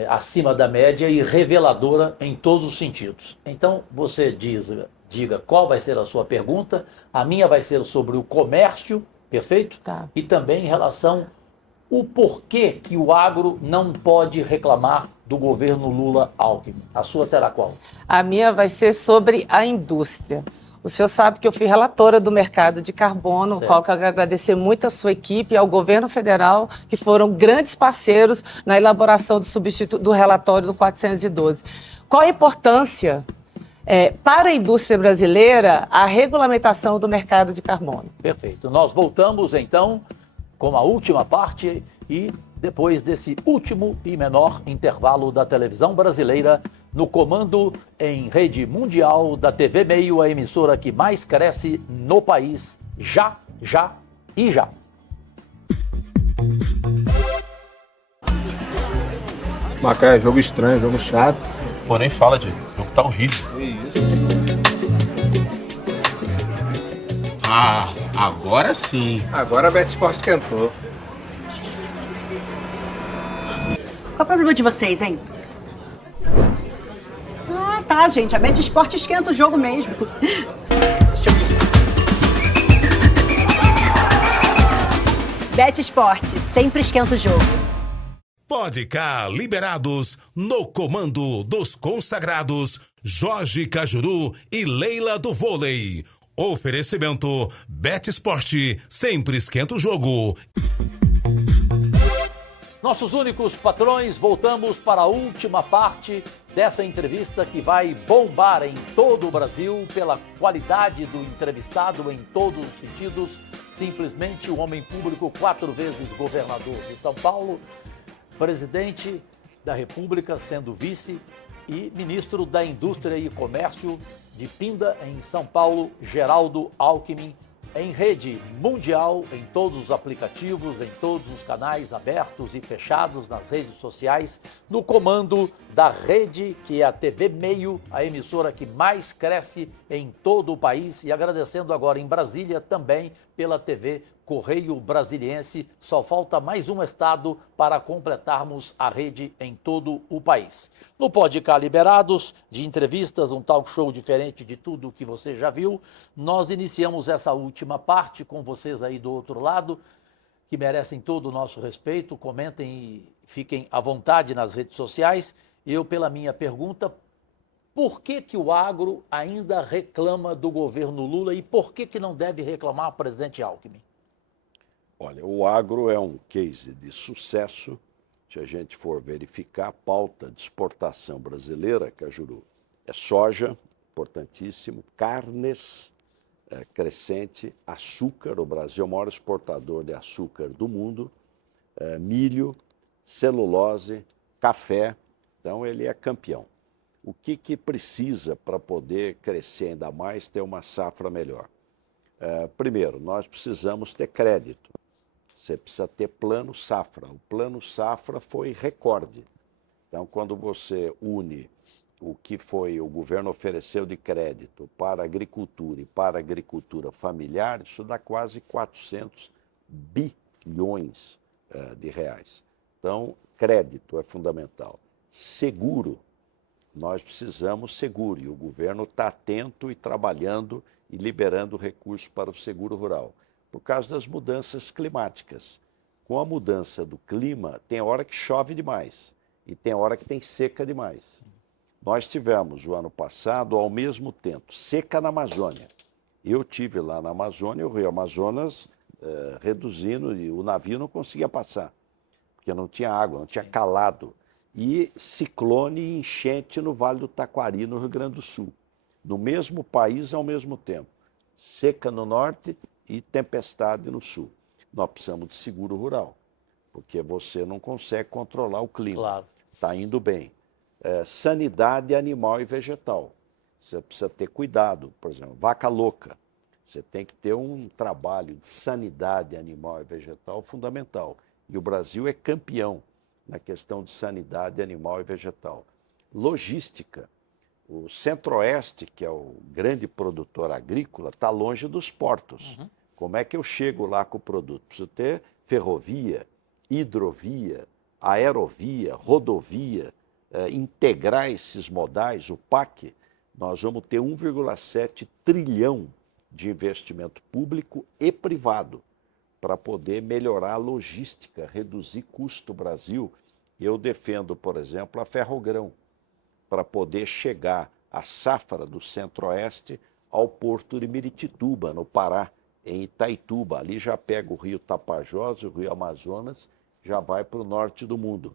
acima da média e reveladora em todos os sentidos. Então, você diga qual vai ser a sua pergunta, a minha vai ser sobre o comércio, perfeito? Tá. E também em relação o porquê que o agro não pode reclamar do governo Lula-Alckmin. A sua será qual? A minha vai ser sobre a indústria. O senhor sabe que eu fui relatora do mercado de carbono, Certo. qual que eu quero agradecer muito à sua equipe e ao governo federal, que foram grandes parceiros na elaboração do relatório do 412. Qual a importância para a indústria brasileira a regulamentação do mercado de carbono? Perfeito. Nós voltamos então com a última parte e depois desse último e menor intervalo da televisão brasileira, no comando em rede mundial da TV Meio, a emissora que mais cresce no país, já. Macaé, jogo estranho, jogo chato. Pô, nem fala, Diego. O jogo tá horrível. Ah, agora sim. Agora a Bet Sport cantou. Qual é o problema de vocês, hein? Ah, tá, gente. A Bet Sport esquenta o jogo mesmo. Deixa eu ver. Bet Sport sempre esquenta o jogo. Pode Cá Liberados, no comando dos consagrados Jorge Cajuru e Leila do Vôlei. Oferecimento Bet Sport, sempre esquenta o jogo. Nossos únicos patrões, voltamos para a última parte dessa entrevista que vai bombar em todo o Brasil pela qualidade do entrevistado em todos os sentidos. Simplesmente um homem público, 4 vezes governador de São Paulo, presidente da República, sendo vice, e ministro da Indústria e Comércio de Pinda, em São Paulo, Geraldo Alckmin, em rede mundial, em todos os aplicativos, em todos os canais abertos e fechados nas redes sociais, no comando da rede, que é a TV Meio, a emissora que mais cresce em todo o país, e agradecendo agora em Brasília também pela TV Correio Brasiliense. Só falta mais um estado para completarmos a rede em todo o país. No Pode Cá Liberados, de entrevistas, um talk show diferente de tudo que você já viu, nós iniciamos essa última parte com vocês aí do outro lado, que merecem todo o nosso respeito. Comentem e fiquem à vontade nas redes sociais. Eu, pela minha pergunta, por que que o agro ainda reclama do governo Lula e por que que não deve reclamar o presidente Alckmin? Olha, o agro é um case de sucesso. Se a gente for verificar a pauta de exportação brasileira, Cajuru, é soja, importantíssimo, carnes, crescente, açúcar, o Brasil é o maior exportador de açúcar do mundo, milho, celulose, café, então ele é campeão. O que precisa para poder crescer ainda mais, ter uma safra melhor? Primeiro, nós precisamos ter crédito. Você precisa ter plano safra. O plano safra foi recorde. Então, quando você une o que foi o governo ofereceu de crédito para a agricultura e para a agricultura familiar, isso dá quase 400 bilhões de reais. Então, crédito é fundamental. Seguro, nós precisamos seguro, e o governo está atento e trabalhando e liberando recursos para o seguro rural. Por causa das mudanças climáticas. Com a mudança do clima, tem hora que chove demais e tem hora que tem seca demais. Nós tivemos, o ano passado, ao mesmo tempo, seca na Amazônia. Eu tive lá na Amazônia, o Rio Amazonas reduzindo e o navio não conseguia passar, porque não tinha água, não tinha calado. E ciclone e enchente no Vale do Taquari, no Rio Grande do Sul. No mesmo país ao mesmo tempo. Seca no norte e tempestade no sul. Nós precisamos de seguro rural, porque você não consegue controlar o clima. Claro. Está indo bem. Sanidade animal e vegetal. Você precisa ter cuidado. Por exemplo, vaca louca. Você tem que ter um trabalho de sanidade animal e vegetal fundamental. E o Brasil é campeão na questão de sanidade animal e vegetal. Logística. O Centro-Oeste, que é o grande produtor agrícola, está longe dos portos. Como é que eu chego lá com o produto? Preciso ter ferrovia, hidrovia, aerovia, rodovia, integrar esses modais, o PAC. Nós vamos ter 1,7 trilhão de investimento público e privado para poder melhorar a logística, reduzir custo do Brasil. Eu defendo, por exemplo, a Ferrogrão, para poder chegar a safra do Centro-Oeste ao porto de Miritituba, no Pará, em Itaituba. Ali já pega o rio Tapajós, o rio Amazonas, já vai para o norte do mundo.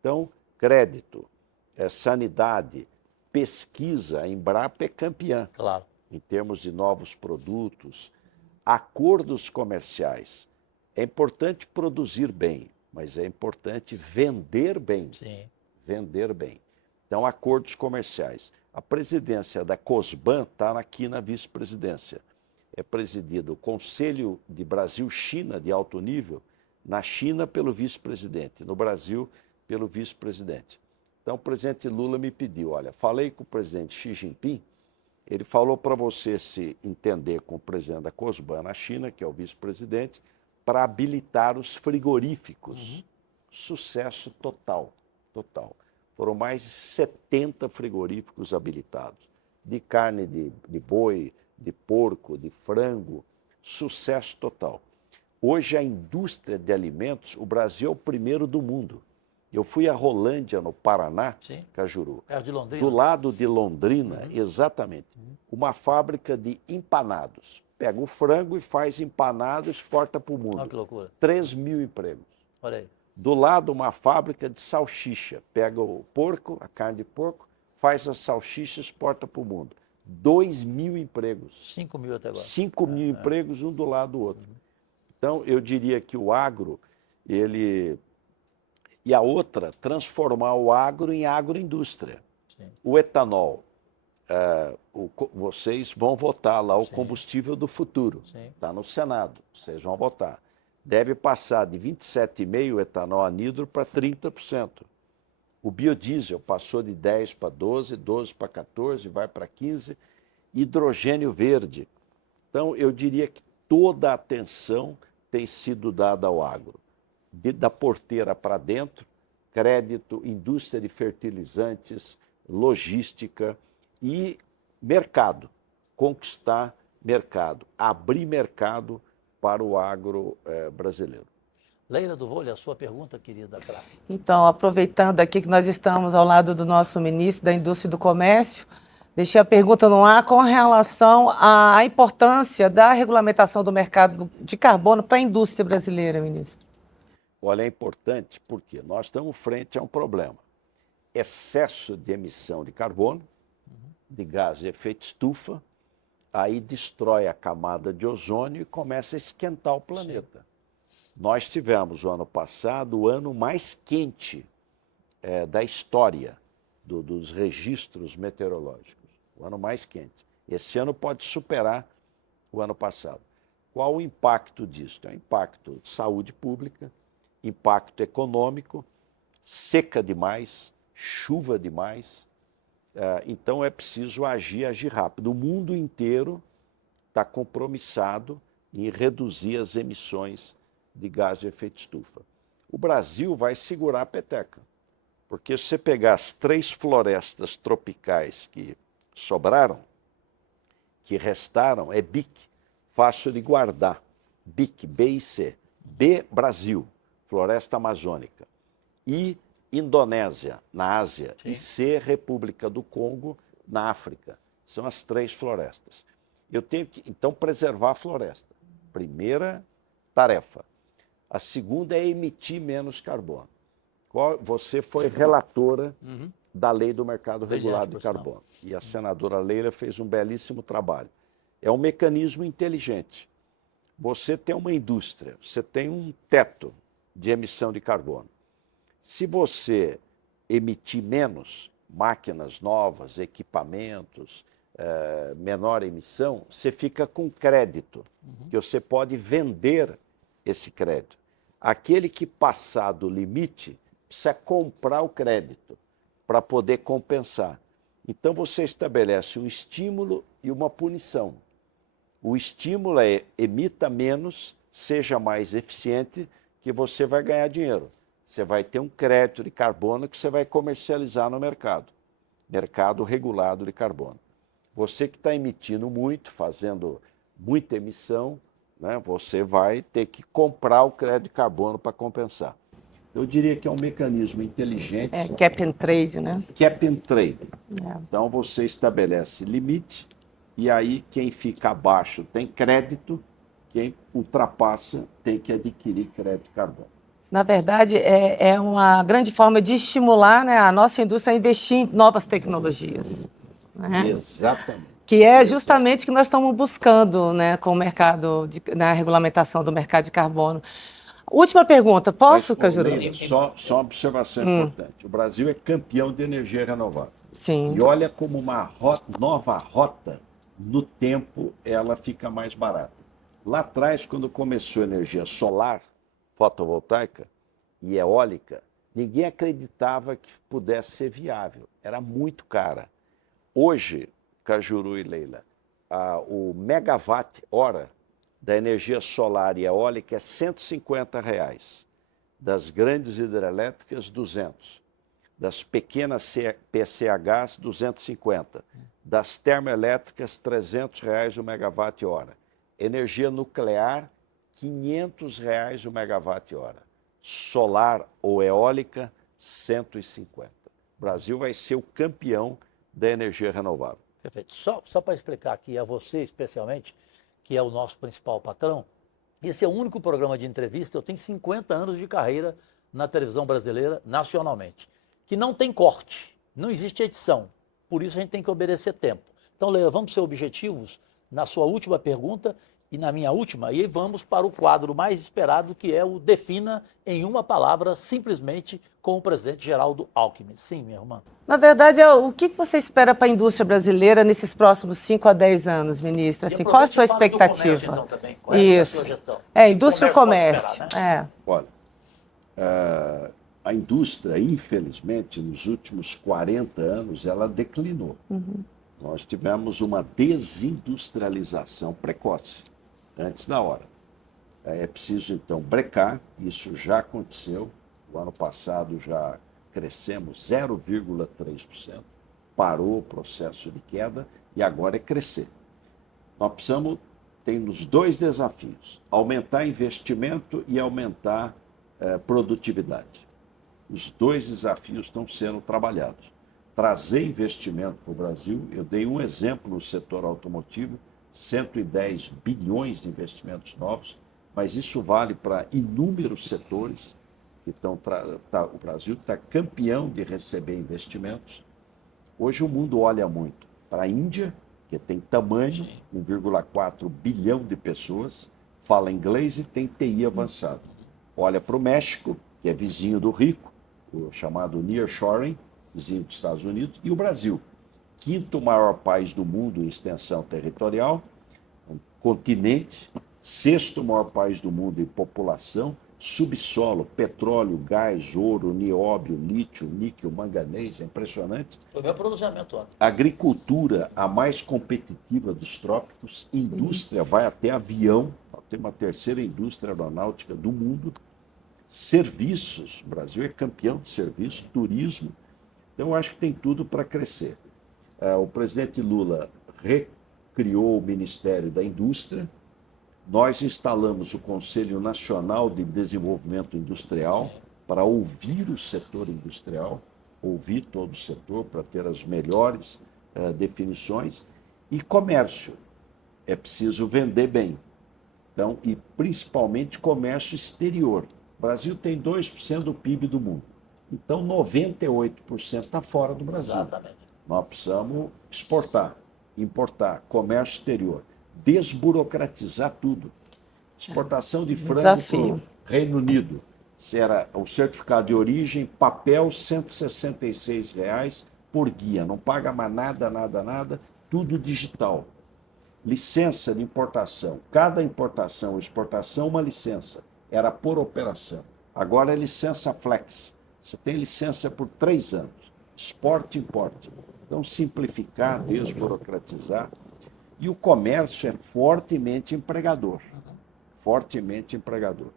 Então, crédito, sanidade, pesquisa, a Embrapa é campeã. Claro. Em termos de novos produtos, acordos comerciais. É importante produzir bem, mas é importante vender bem. Sim. Vender bem. Então, acordos comerciais. A presidência da COSBAN está aqui na vice-presidência. É presidido o Conselho de Brasil-China de alto nível, na China pelo vice-presidente, no Brasil pelo vice-presidente. Então, o presidente Lula me pediu, olha, falei com o presidente Xi Jinping, ele falou para você se entender com o presidente da COSBAN na China, que é o vice-presidente, para habilitar os frigoríficos. Sucesso total, total. Foram mais de 70 frigoríficos habilitados, de carne de boi, de porco, de frango, sucesso total. Hoje a indústria de alimentos, o Brasil é o primeiro do mundo. Eu fui a Rolândia, no Paraná, Sim. Cajuru, Perto de Londrina. do lado de Londrina, exatamente, uma fábrica de empanados. Pega o frango e faz empanado e exporta para o mundo. Olha que loucura. 3 mil empregos. Olha aí. Do lado, uma fábrica de salsicha. Pega o porco, a carne de porco, faz a salsicha e exporta para o mundo. 2 mil empregos. 5 mil até agora. 5 mil empregos, um do lado do outro. Então, eu diria que o agro, ele... E a outra, transformar o agro em agroindústria. Sim. O etanol. Vocês vão votar lá o Sim. combustível do futuro. Sim. Está no Senado, vocês vão votar. Deve passar de 27,5% etanol anidro para 30%. O biodiesel passou de 10 para 12, 12 para 14, vai para 15. Hidrogênio verde. Então, eu diria que toda a atenção tem sido dada ao agro. Da porteira para dentro, crédito, indústria de fertilizantes, logística e mercado. Conquistar mercado, abrir mercado para o agro brasileiro. Leila do Vôlei, a sua pergunta, querida craque. Então, aproveitando aqui que nós estamos ao lado do nosso ministro da Indústria e do Comércio, deixei a pergunta no ar com relação à importância da regulamentação do mercado de carbono para a indústria brasileira, ministro. Olha, é importante porque nós estamos frente a um problema. Excesso de emissão de carbono, de gás de efeito estufa, aí destrói a camada de ozônio e começa a esquentar o planeta. Sim. Nós tivemos, o ano passado, o ano mais quente da história dos registros meteorológicos. O ano mais quente. Esse ano pode superar o ano passado. Qual o impacto disso? É um impacto de saúde pública, impacto econômico, seca demais, chuva demais. Então é preciso agir rápido. O mundo inteiro está compromissado em reduzir as emissões de gás de efeito estufa. O Brasil vai segurar a peteca, porque se você pegar as 3 florestas tropicais que sobraram, que restaram, é BIC, fácil de guardar. BIC, B e C. B, Brasil, floresta amazônica. E Indonésia, na Ásia. Sim. E C, República do Congo, na África. São as 3 florestas. Eu tenho que, então, preservar a floresta. Primeira tarefa. A segunda é emitir menos carbono. Você foi relatora da Lei do Mercado Regulado de Carbono. E a senadora Leila fez um belíssimo trabalho. É um mecanismo inteligente. Você tem uma indústria, você tem um teto de emissão de carbono. Se você emitir menos, máquinas novas, equipamentos, menor emissão, você fica com crédito, que você pode vender esse crédito. Aquele que passar do limite precisa comprar o crédito para poder compensar. Então você estabelece um estímulo e uma punição. O estímulo é emita menos, seja mais eficiente, que você vai ganhar dinheiro. Você vai ter um crédito de carbono que você vai comercializar no mercado regulado de carbono. Você que está emitindo muito, fazendo muita emissão, né, você vai ter que comprar o crédito de carbono para compensar. Eu diria que é um mecanismo inteligente. Cap and trade, né? Cap and trade. Então você estabelece limite e aí quem fica abaixo tem crédito, quem ultrapassa tem que adquirir crédito de carbono. Na verdade, é uma grande forma de estimular, né, a nossa indústria a investir em novas tecnologias. Né? Exatamente. Que é justamente o que nós estamos buscando, né, com o mercado, na regulamentação do mercado de carbono. Última pergunta, posso, Cajuru? Só uma observação importante. O Brasil é campeão de energia renovável. Sim. E olha como uma nova rota, no tempo, ela fica mais barata. Lá atrás, quando começou a energia solar, fotovoltaica e eólica, ninguém acreditava que pudesse ser viável. Era muito cara. Hoje, Cajuru e Leila, o megawatt-hora da energia solar e eólica é R$ 150. Das grandes hidrelétricas, 200. Das pequenas PCHs, 250. Das termoelétricas, R$ 300 o megawatt-hora. Energia nuclear, R$ 500 o megawatt-hora. Solar ou eólica, 150. O Brasil vai ser o campeão da energia renovável. Perfeito. Só para explicar aqui a você, especialmente, que é o nosso principal patrão, esse é o único programa de entrevista, eu tenho 50 anos de carreira na televisão brasileira, nacionalmente, que não tem corte, não existe edição, por isso a gente tem que obedecer tempo. Então, Leila, vamos ser objetivos na sua última pergunta e na minha última, e vamos para o quadro mais esperado, que é o Defina em uma palavra, simplesmente, com o presidente Geraldo Alckmin. Sim, minha irmã. Na verdade, o que você espera para a indústria brasileira nesses próximos 5 a 10 anos, ministro? Assim, qual a sua expectativa? Comércio, então, também. Qual é a sua gestão? Indústria e comércio. Esperar, né? Olha, a indústria, infelizmente, nos últimos 40 anos, ela declinou. Nós tivemos uma desindustrialização precoce, antes da hora. É preciso, então, brecar, isso já aconteceu. O ano passado já crescemos 0,3%, parou o processo de queda e agora é crescer. Nós precisamos, temos dois desafios, aumentar investimento e aumentar produtividade. Os dois desafios estão sendo trabalhados. Trazer investimento para o Brasil, eu dei um exemplo no setor automotivo, 110 bilhões de investimentos novos, mas isso vale para inúmeros setores que estão... o Brasil está campeão de receber investimentos. Hoje o mundo olha muito para a Índia, que tem tamanho, 1,4 bilhão de pessoas, fala inglês e tem TI avançado. Olha para o México, que é vizinho do rico, o chamado nearshoring, vizinho dos Estados Unidos, e o Brasil, quinto maior país do mundo em extensão territorial, um continente, sexto maior país do mundo em população, subsolo, petróleo, gás, ouro, nióbio, lítio, níquel, manganês, é impressionante. Foi meu pronunciamento ontem. Agricultura, a mais competitiva dos trópicos, indústria, vai até avião, tem uma terceira indústria aeronáutica do mundo, serviços, o Brasil é campeão de serviços, turismo, então eu acho que tem tudo para crescer. O presidente Lula recriou o Ministério da Indústria, nós instalamos o Conselho Nacional de Desenvolvimento Industrial para ouvir o setor industrial, ouvir todo o setor para ter as melhores definições. E comércio, é preciso vender bem. Então, e principalmente comércio exterior. O Brasil tem 2% do PIB do mundo. Então, 98% está fora do Brasil. Exatamente. Nós precisamos exportar, importar, comércio exterior, desburocratizar tudo. Exportação de frango para o Desafio. Reino Unido. Era o certificado de origem, papel, R$ 166 por guia. Não paga mais nada, tudo digital. Licença de importação. Cada importação ou exportação, uma licença. Era por operação. Agora é licença flex. Você tem licença por 3 anos. Exporte e importe. Então, simplificar, desburocratizar. E o comércio é fortemente empregador. Fortemente empregador.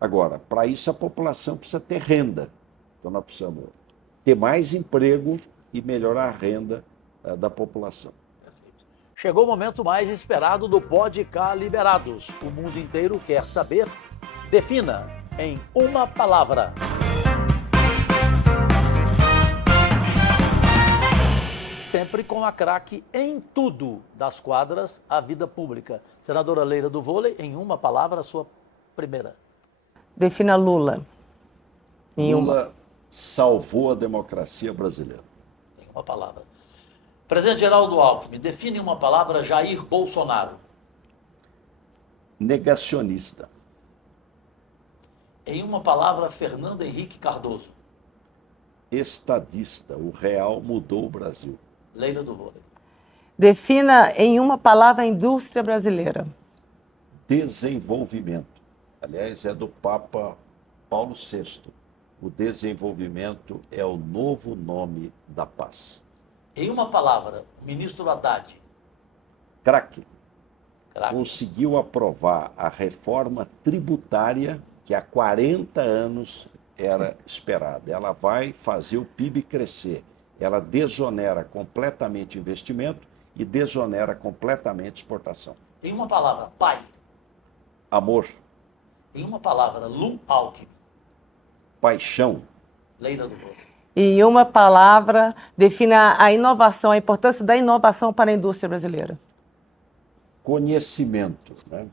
Agora, para isso a população precisa ter renda. Então, nós precisamos ter mais emprego e melhorar a renda da população. Chegou o momento mais esperado do Pode Cá Liberados. O mundo inteiro quer saber. Defina em uma palavra. Sempre com a craque em tudo das quadras à vida pública. Senadora Leila do Vôlei, em uma palavra, a sua primeira. Defina Lula. Lula salvou a democracia brasileira. Em uma palavra. Presidente Geraldo Alckmin, define em uma palavra Jair Bolsonaro. Negacionista. Em uma palavra, Fernando Henrique Cardoso. Estadista. O real mudou o Brasil. Leila do Vôlei. Defina em uma palavra a indústria brasileira. Desenvolvimento. Aliás, é do Papa Paulo VI. O desenvolvimento é o novo nome da paz. Em uma palavra, ministro Haddad. Craque. Craque. Conseguiu aprovar a reforma tributária que há 40 anos era esperada. Ela vai fazer o PIB crescer. Ela desonera completamente investimento e desonera completamente exportação. Em uma palavra, pai. Amor, Em uma palavra, Lu Alckmin. paixão, Leila do Vôlei. E em uma palavra, defina a inovação, a importância da inovação para a indústria brasileira. conhecimento, né?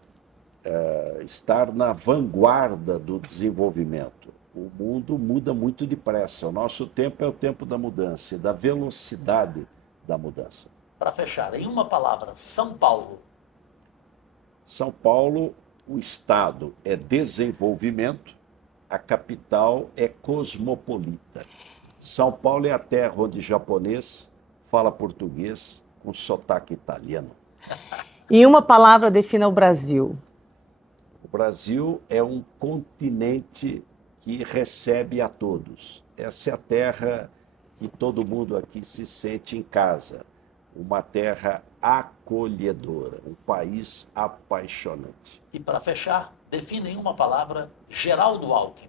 Estar na vanguarda do desenvolvimento. O mundo muda muito depressa. O nosso tempo é o tempo da mudança, da velocidade da mudança. Para fechar, em uma palavra, São Paulo. São Paulo, o estado é desenvolvimento, a capital é cosmopolita. São Paulo é a terra onde japonês fala português com sotaque italiano. Em uma palavra, defina o Brasil. O Brasil é um continente que recebe a todos. Essa é a terra que todo mundo aqui se sente em casa. Uma terra acolhedora, um país apaixonante. E para fechar, defina em uma palavra Geraldo Alckmin.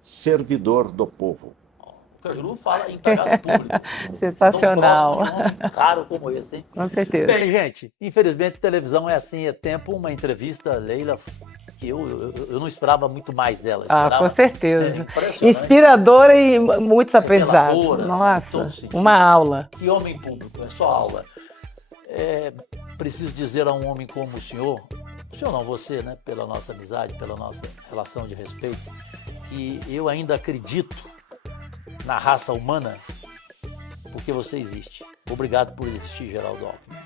Servidor do povo. O Cajuru fala empregado público. Sensacional. Tão próximo de um caro como esse, hein? Com certeza. Bem, gente, infelizmente televisão é assim, é tempo. Uma entrevista, Leila, que eu não esperava muito mais dela. Com certeza. Impressionante. Inspiradora e muitos aprendizados. Reveladora, Nossa, todo sentido. uma aula. Que homem público, é só aula. Preciso dizer a um homem como o senhor não, você, né, pela nossa amizade, pela nossa relação de respeito, que eu ainda acredito na raça humana porque você existe. Obrigado por existir, Geraldo Alckmin.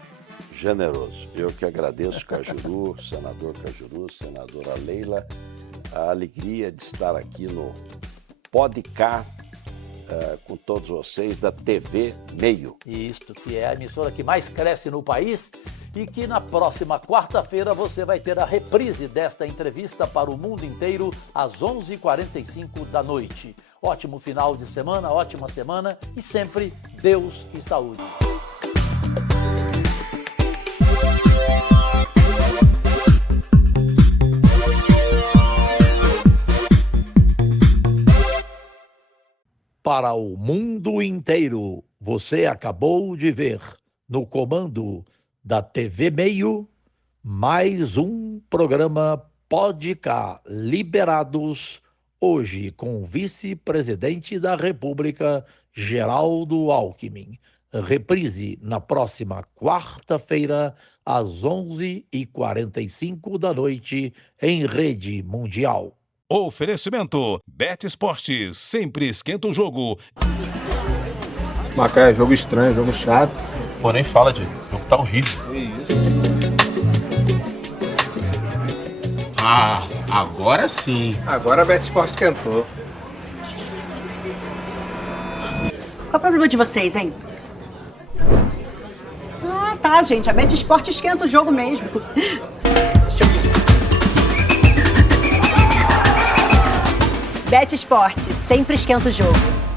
Generoso. Eu que agradeço, Cajuru, senador Cajuru, senadora Leila, a alegria de estar aqui no Pode Cá com todos vocês da TV Meio. Isto, que é a emissora que mais cresce no país e que na próxima quarta-feira você vai ter a reprise desta entrevista para o mundo inteiro às 11h45 da noite. Ótimo final de semana, ótima semana e sempre Deus e saúde. Para o mundo inteiro, você acabou de ver no comando da TV Meio mais um programa Pode Cá Liberados, hoje com o vice-presidente da República, Geraldo Alckmin. reprise na próxima quarta-feira, às 11h45 da noite, em rede mundial. Oferecimento: Bet Esportes, sempre esquenta o jogo. Macaé, jogo estranho, jogo chato. Pô, nem fala, Diego. O jogo tá horrível. Ah, agora sim. Agora a Bet Esporte esquentou. Qual é o problema de vocês, hein? Ah, tá, gente. A Bet Esporte esquenta o jogo mesmo. Bet Esporte sempre esquenta o jogo.